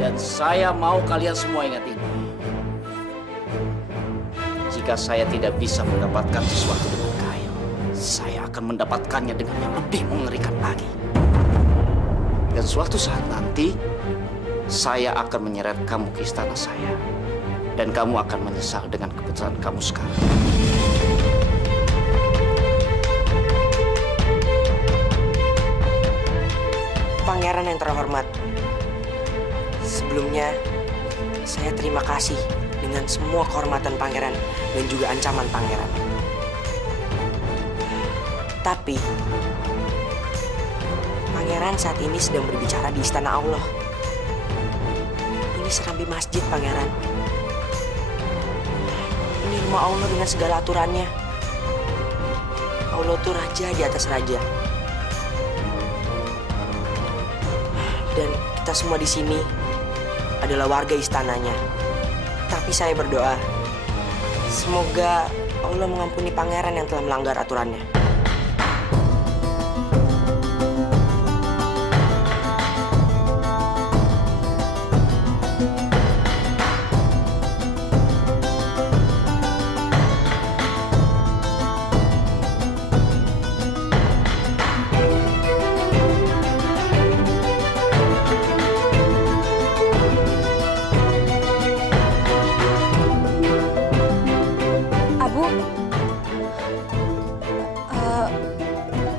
Dan saya mau kalian semua ingat ini. Jika saya tidak bisa mendapatkan sesuatu dengan kail, saya akan mendapatkannya dengan yang lebih mengerikan lagi. Dan suatu saat nanti, saya akan menyeret kamu ke istana saya. Dan kamu akan menyesal dengan keputusan kamu sekarang. Pangeran yang terhormat, sebelumnya saya terima kasih dengan semua kehormatan Pangeran dan juga ancaman Pangeran. Tapi, Pangeran saat ini sedang berbicara di istana Allah. Ini serambi masjid, Pangeran. Ini rumah Allah dengan segala aturannya. Allah tuh raja di atas raja. Dan kita semua di sini adalah warga istananya. Tapi saya berdoa, semoga Allah mengampuni Pangeran yang telah melanggar aturannya.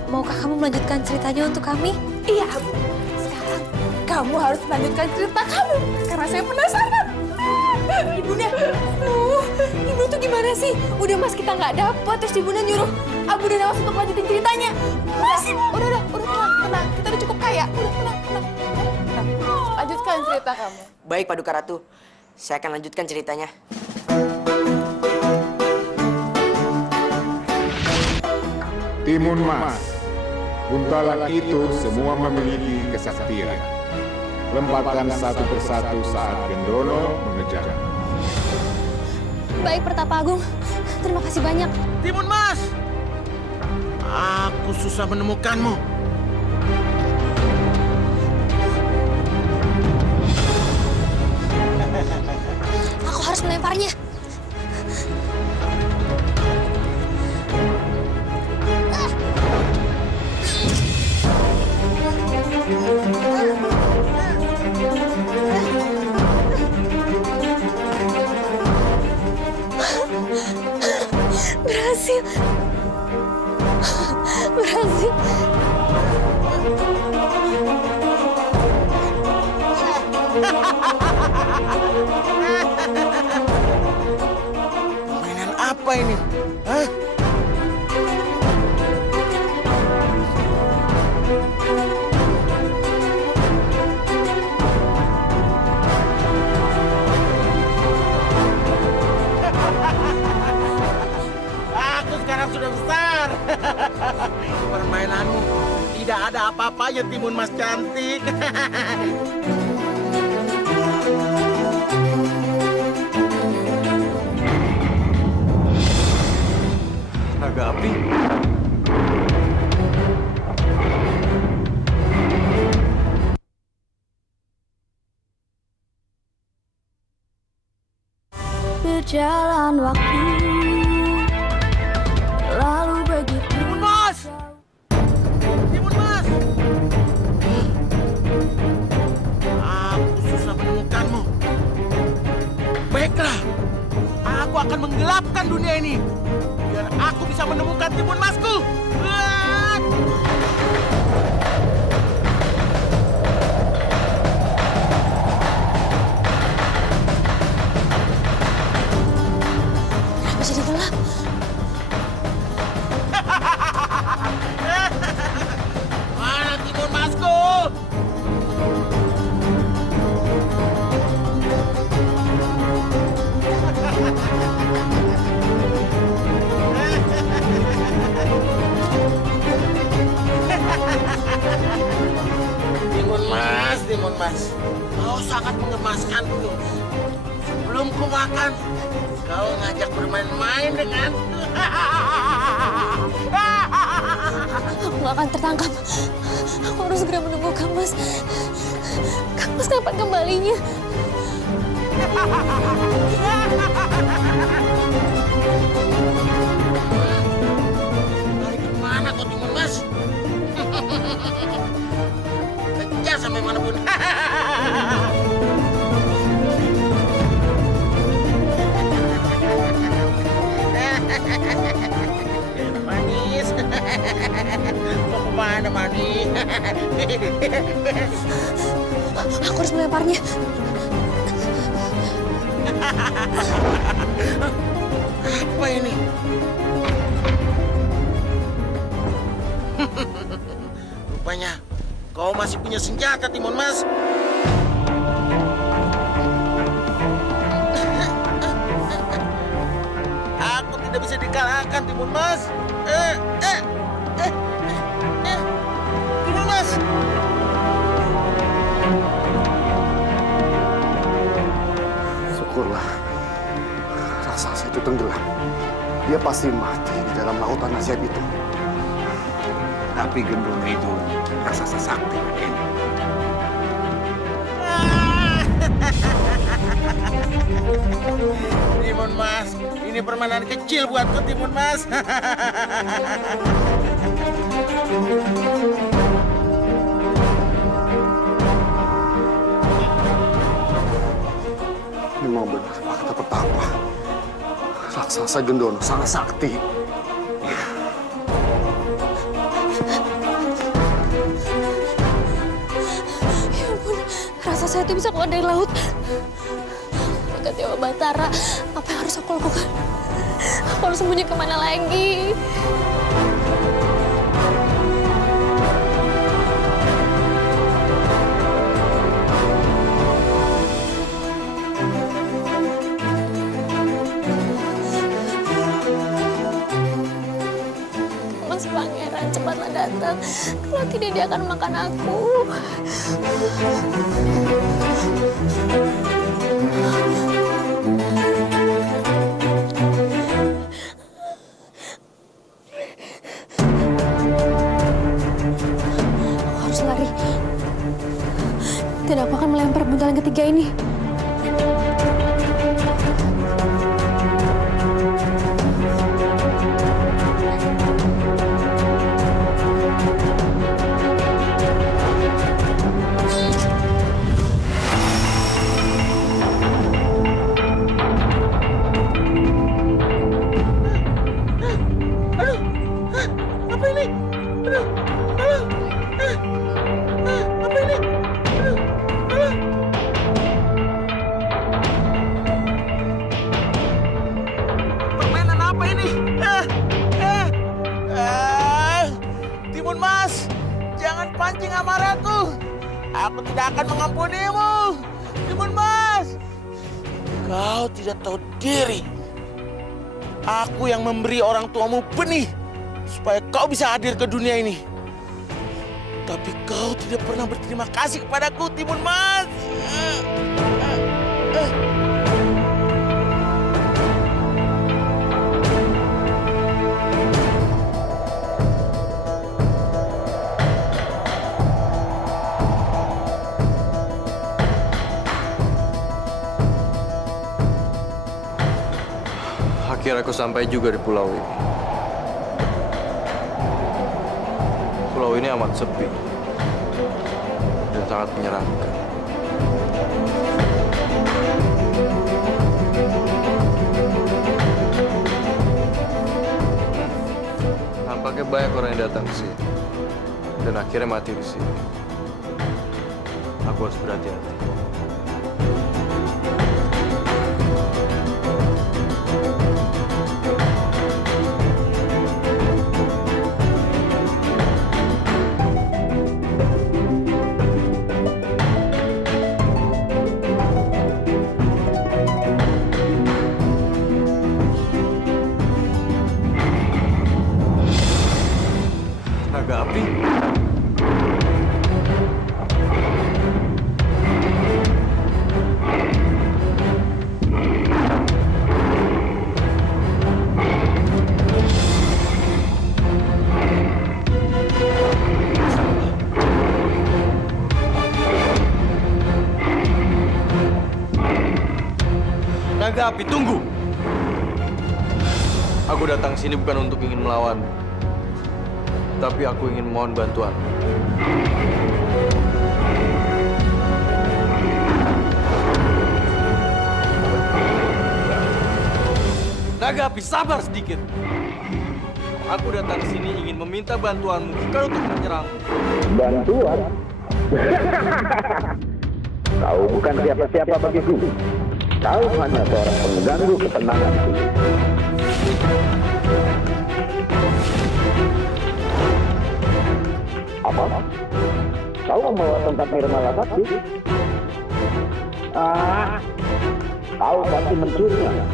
Maukah kamu melanjutkan ceritanya untuk kami? Iya, Abu. Sekarang kamu harus melanjutkan cerita kamu. Karena saya penasaran. Ibunda, Ibu tuh gimana sih? Udah Mas kita nggak dapet, terus Ibunda nyuruh Abu dan Nawas untuk lanjutin ceritanya. Mas, udah tenang. Kita udah cukup kaya. Tenang. Lanjutkan cerita kamu. Baik, Paduka Ratu. Saya akan lanjutkan ceritanya. Timun Mas, buntalan itu semua memiliki kesaktian. Lembapkan satu persatu saat Gendrono mengejar. Baik, Pertapa Agung. Terima kasih banyak. Timun Mas! Aku susah menemukanmu. Aku harus melemparnya. Berhasil. Mainan apa ini? Hah? Aku sekarang sudah besar. Permainanmu tidak ada apa-apanya, Timun Mas cantik. Naga api? Berjalan waktu lalu begitu. Timun Mas! Timun Mas! Aku susah menemukanmu. Baiklah, aku akan menggelapkan dunia ini biar aku bisa menemukan Timun Masku. Kenapa jadi gelap? Mana Timun Masku? Timun Mas, kau sangat mengemaskanku. Sebelum ku makan, kau ngajak bermain-main denganku. Aku gak akan tertangkap. Aku harus segera menunggu Kang Mas. Kang Mas kapan kembalinya? Lari kemana kau Timun Mas? Kejar sampai manapun. Manis. Mau kemana manis? Aku harus melemparnya. Apa ini? Rupanya kau masih punya senjata, Timun Mas. Aku tidak bisa dikalahkan, Timun Mas. Timun Mas. Syukurlah raksasa itu tenggelam. Dia pasti mati di dalam lautan ajaib itu. Tapi Gendong itu raksasa sakti, Raden. Timun Mas, ini permainan kecil buatku, Timun Mas. Memang benar fakta pertama. Raksasa Gendono sangat sakti. Ya ampun, raksasa itu bisa keluar dari laut. Dekat Dewa Batara, apa yang harus aku lakukan? Aku harus sembunyi kemana lagi? Mas Pangeran, cepatlah datang. Kalau tidak, dia akan makan aku. Aku harus lari. Tidak, aku akan melempar buntalan ketiga ini. Timun Mas, jangan pancing amarahku. Aku tidak akan mengampunimu. Timun Mas, kau tidak tahu diri. Aku yang memberi orang tuamu benih supaya kau bisa hadir ke dunia ini. Tapi kau tidak pernah berterima kasih kepadaku, Timun Mas. Akhirnya aku sampai juga di pulau ini. Pulau ini amat sepi dan sangat menyeramkan. Nampaknya banyak orang yang datang ke sini dan akhirnya mati di sini. Aku harus berhati-hati. Naga api? Naga api, tunggu! Aku datang sini bukan untuk ingin melawan, tapi aku ingin mohon bantuan. Naga api, sabar sedikit. Aku datang sini ingin meminta bantuanmu, bukan untuk menyerangmu. Bantuan? Kau bukan siapa-siapa bagiku. Kau hanya seorang pengganggu ketenanganku. Apa? Kau membawa tongkat Nirmala Sakti? Kau pasti mencurinya.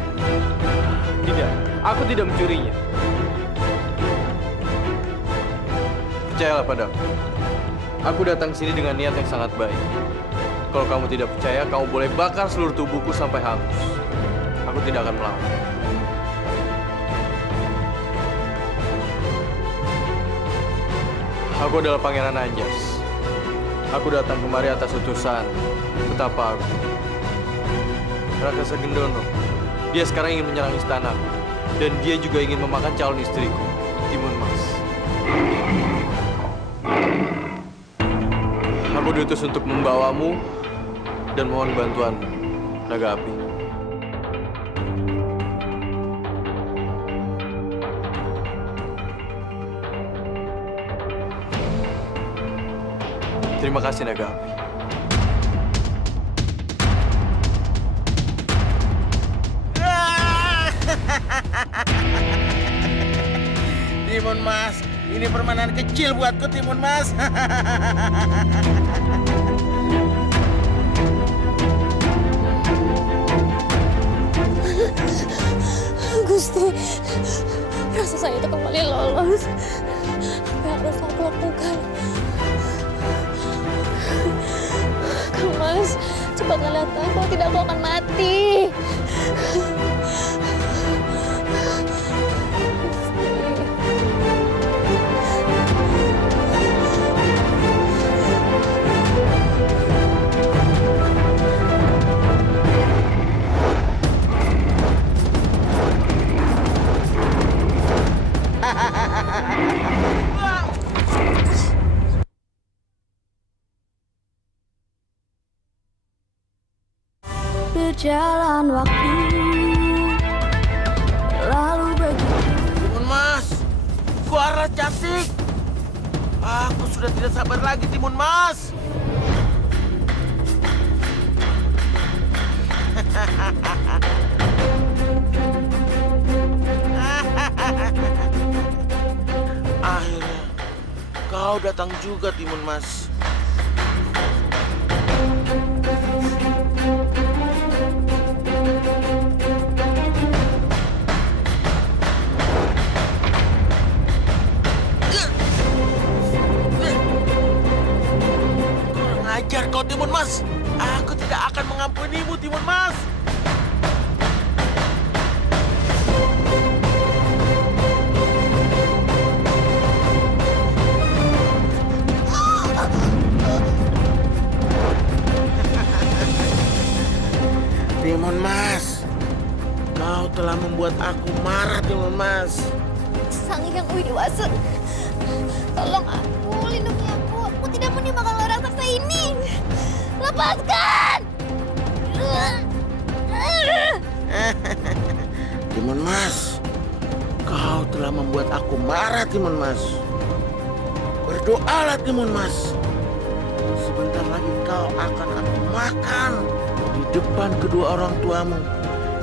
Tidak, aku tidak mencurinya. Percayalah padaku. Aku datang sini dengan niat yang sangat baik. Kalau kamu tidak percaya, kamu boleh bakar seluruh tubuhku sampai hangus. Aku tidak akan melawan. Aku adalah Pangeran Anjas. Aku datang kemari atas utusan Betapa Agung. Rakasa Gendono, dia sekarang ingin menyerang istana. Dan dia juga ingin memakan calon istriku, Timun Mas. Aku diutus untuk membawamu dan mohon bantuanmu, Naga Api. Terima kasih, Naga Api. Timun Mas, ini permainan kecil buatku, Timun Mas. Gusti, rasa saya itu kembali lolos. Apa yang harus aku lakukan? Kang Mas, cepat lihat kalau tidak aku akan mati. Berjalan waktu lalu begitu. Timun Mas, suara cantik. Aku sudah tidak sabar lagi, Timun Mas. Akhirnya kau datang juga, Timun Mas. Kurang ajar kau, Timun Mas. Aku tidak akan mengampunimu, Timun Mas. Timun Mas, kau telah telah membuat aku marah, Timun Mas. Sang Hyang Widiwasa, tolong aku, lindungi aku. Aku tidak mau dimakan oleh raksasa ini. Lepaskan! Timun Mas, kau telah membuat aku marah, Timun Mas. Berdoalah, Timun Mas. Sebentar lagi kau akan aku makan di depan kedua orang tuamu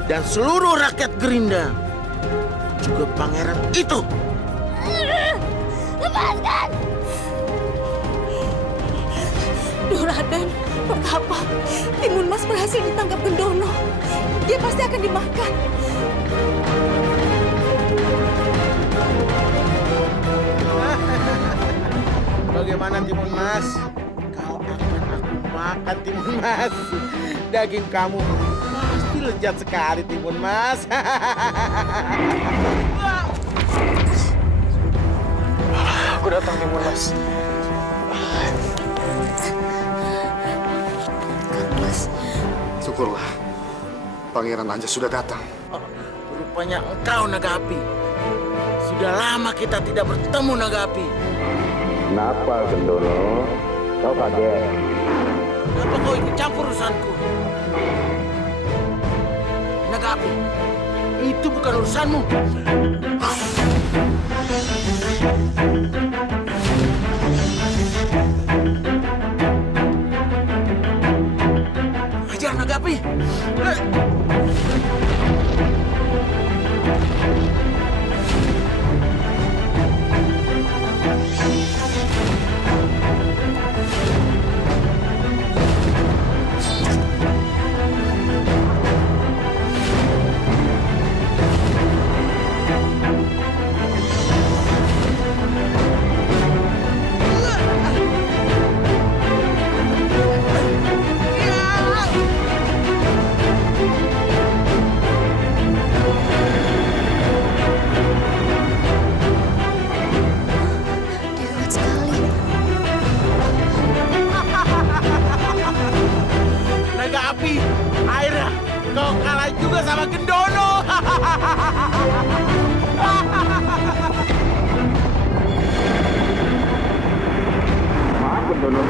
dan seluruh rakyat Gerinda, juga pangeran itu. Lepaskan! Raden, betapa Timun Mas berhasil ditangkap Gendono. Dia pasti akan dimakan. Bagaimana, Timun Mas? Kau akan aku makan, Timun Mas. Daging kamu pasti lezat sekali, Timun Mas. Aku datang, Timun Mas. Syukurlah, Pangeran Anja sudah datang. Rupanya engkau, Naga Api. Sudah lama kita tidak bertemu, Naga Api. Kenapa, Gendono? Kau kaget? Kenapa kau ikut campur urusanku? Naga Api, itu bukan urusanmu. Hajar, Naga Api! Naga Api, akhirnya kau kalah juga sama Gendono. Maaf, Gendono.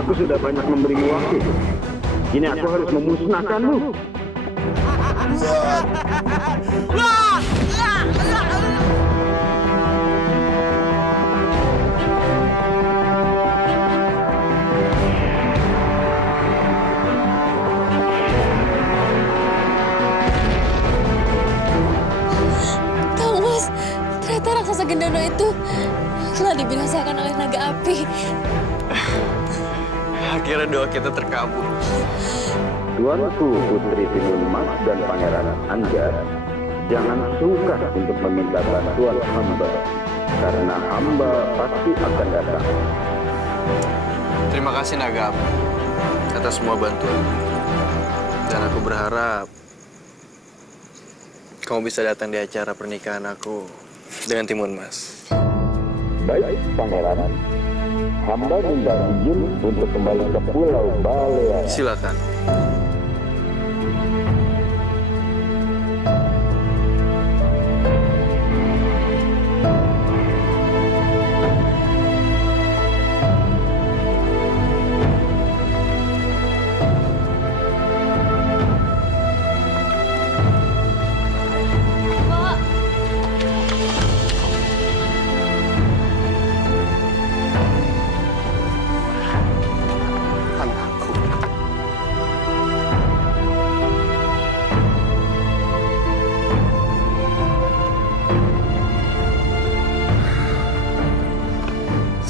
Aku sudah banyak memberimu waktu. Kini aku harus memusnahkanmu. Ternyata raksasa Gendono itu telah dibinasakan oleh naga api. Akhirnya doa kita terkabul. Tuanku Putri Timun Mas dan Pangeran Anja, jangan sungkan untuk meminta bantuan hamba, karena hamba pasti akan datang. Terima kasih Naga Api atas semua bantuan. Dan aku berharap kamu bisa datang di acara pernikahan aku dengan Timun Mas. Baik, Pangeran. Hamba minta izin untuk kembali ke Pulau Balea. Silakan.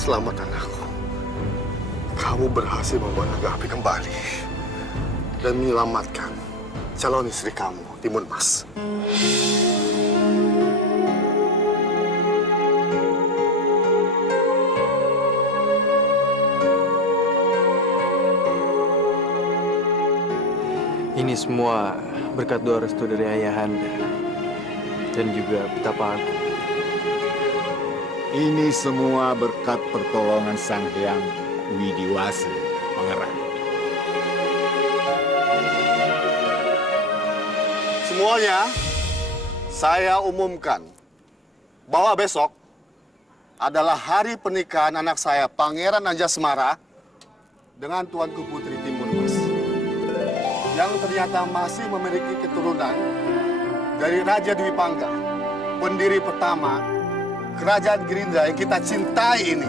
Selamat anakku. Kamu berhasil membawa Naga Api kembali dan menyelamatkan calon istri kamu, Timun Mas. Ini semua berkat doa restu dari Ayahanda dan juga betapa aku. Ini semua berkat pertolongan Sang Hyang Widiwasa, Pangeran. Semuanya Saya umumkan bahwa besok adalah hari pernikahan anak saya, Pangeran Anjasmara, dengan Tuanku Putri Timun Mas, yang ternyata masih memiliki keturunan dari Raja Dwi Pangga, pendiri pertama Kerajaan Gerindra yang kita cintai ini.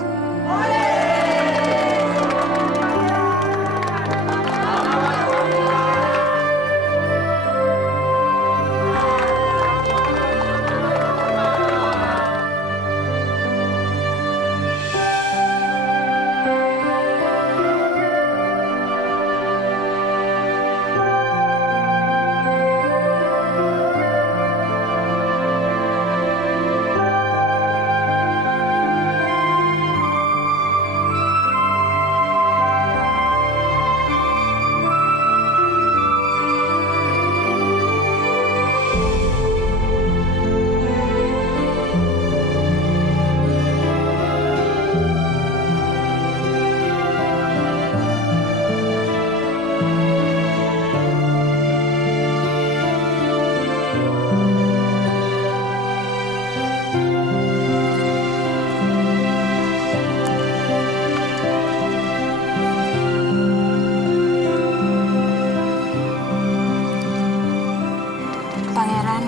Pangeran,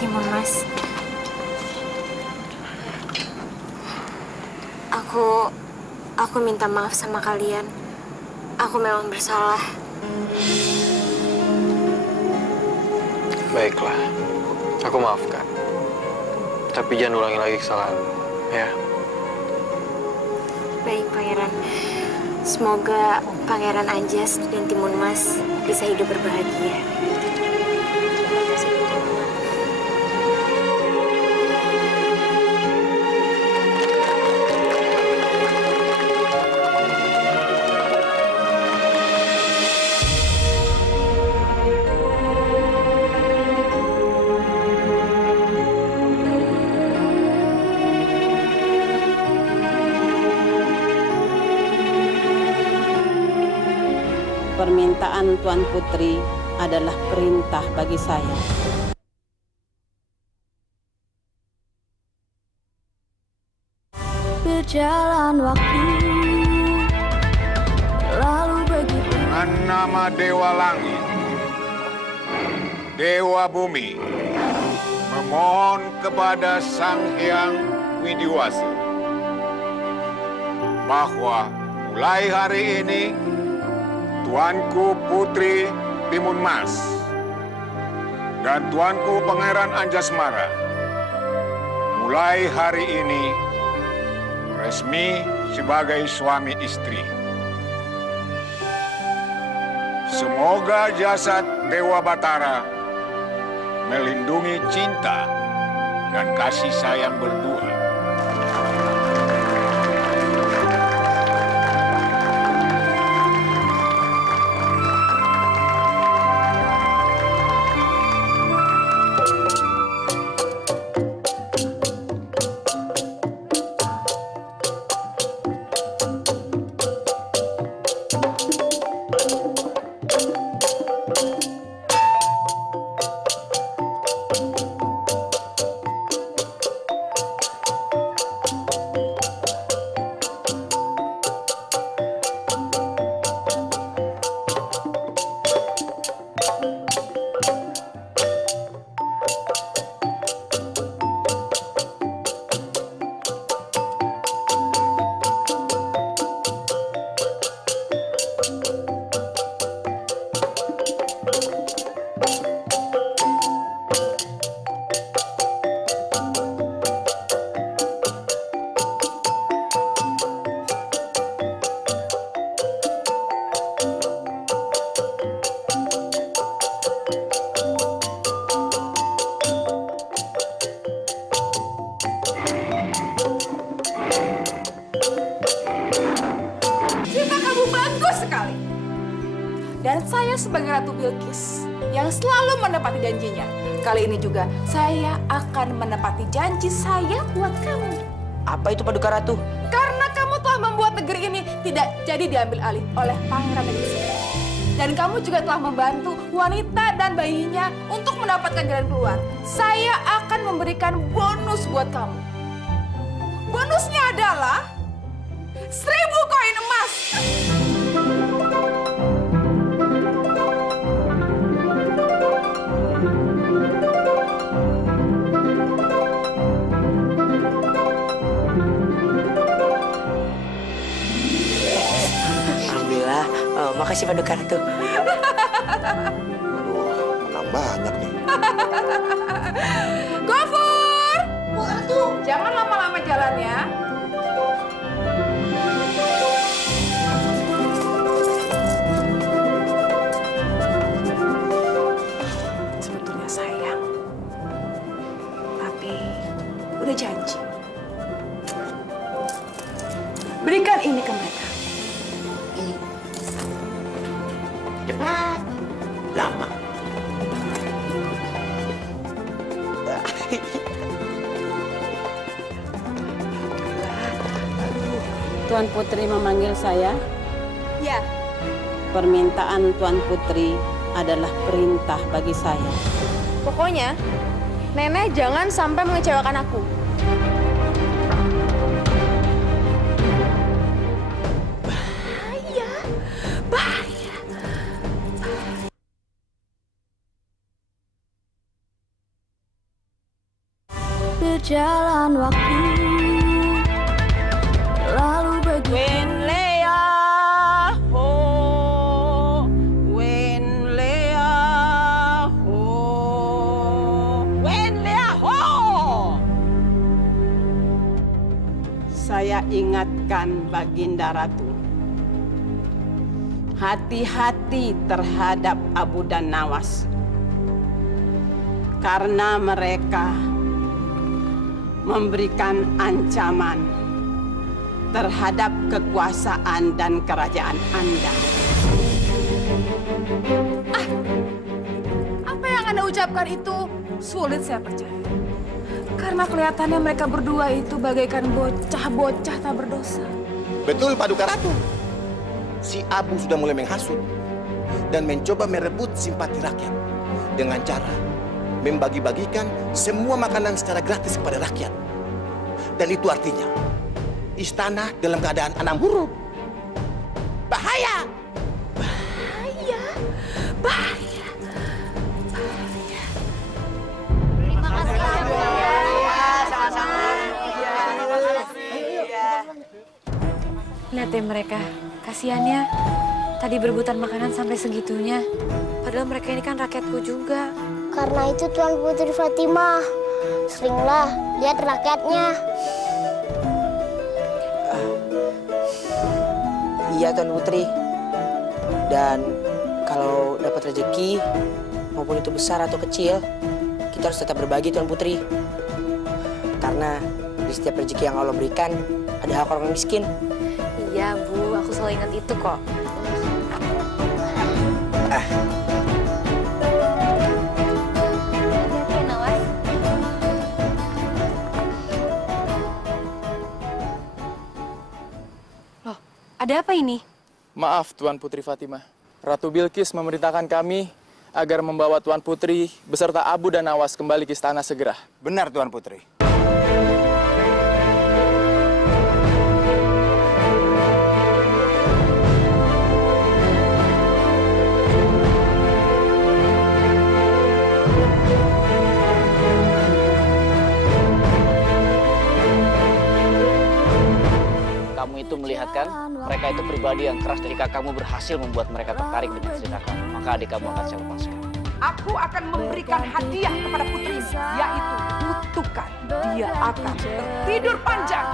Timun Mas, aku minta maaf sama kalian. Aku memang bersalah. Baiklah, aku maafkan. Tapi jangan ulangi lagi kesalahan, ya. Baik, Pangeran. Semoga Pangeran Anjas dan Timun Mas bisa hidup berbahagia. Permintaan Tuan Putri adalah perintah bagi saya. Berjalan waktu lalu begitu. Dengan nama Dewa Langit, Dewa Bumi, memohon kepada Sang Hyang Widiwasa bahwa mulai hari ini Tuanku Putri Timun Mas dan Tuanku Pangeran Anjasmara mulai hari ini resmi sebagai suami istri. Semoga jasad Dewa Batara melindungi cinta dan kasih sayang berdua. Dan saya sebagai Ratu Bilqis yang selalu menepati janjinya. Kali ini juga saya akan menepati janji saya buat kamu. Apa itu Paduka Ratu? Karena kamu telah membuat negeri ini tidak jadi diambil alih oleh Pangeran Negeri. Dan kamu juga telah membantu wanita dan bayinya untuk mendapatkan jalan keluar. Saya akan memberikan bonus buat kamu. Bonusnya adalah 1000 koin emas. Alhamdulillah. Makasih Paduka Ratu. Menang banyak nih. Gofur! Jangan lama-lama jalan ya. Sebetulnya sayang. Tapi udah janji. Berikan ini ke mereka. Cepat. Lama. Tuan Putri memanggil saya. Ya. Permintaan Tuan Putri adalah perintah bagi saya. Pokoknya, Nenek jangan sampai mengecewakan aku. Bahaya. Bahaya. Berjalan waktu lalu begitu. Wen Lea ho, Wen Lea ho, Wen Lea ho. Saya ingatkan Baginda Ratu, hati-hati terhadap Abu dan Nawas, karena mereka memberikan ancaman terhadap kekuasaan dan kerajaan Anda. Apa yang Anda ucapkan itu sulit saya percaya. Karena kelihatannya mereka berdua itu bagaikan bocah-bocah tak berdosa. Betul, Paduka Ratu. Si Abu sudah mulai menghasut dan mencoba merebut simpati rakyat dengan cara membagi-bagikan semua makanan secara gratis kepada rakyat. Dan itu artinya istana dalam keadaan anam huruf. Bahaya! Bahaya! Bahaya! Bahaya! Terima kasih ya. Sama-sama. Lihat deh mereka, kasihannya. Tadi berebutan makanan sampai segitunya. Padahal mereka ini kan rakyatku juga. Karena itu Tuan Putri Fatimah, seringlah lihat rakyatnya. Iya Tuan Putri. Dan kalau dapat rezeki, maupun itu besar atau kecil, kita harus tetap berbagi Tuan Putri. Karena di setiap rezeki yang Allah berikan, ada hak orang miskin. Iya Bu, aku selalu ingat itu kok. Ada apa ini? Maaf Tuan Putri Fatimah. Ratu Bilqis memerintahkan kami agar membawa Tuan Putri beserta Abu dan Nawas kembali ke istana segera. Benar Tuan Putri. Kamu itu melihat kan, mereka itu pribadi yang keras. Jika kamu berhasil membuat mereka tertarik dengan cerita kamu, maka adik kamu akan saya lepaskan. Aku akan memberikan hadiah kepada putrimu, yaitu kutukan. Dia akan tertidur panjang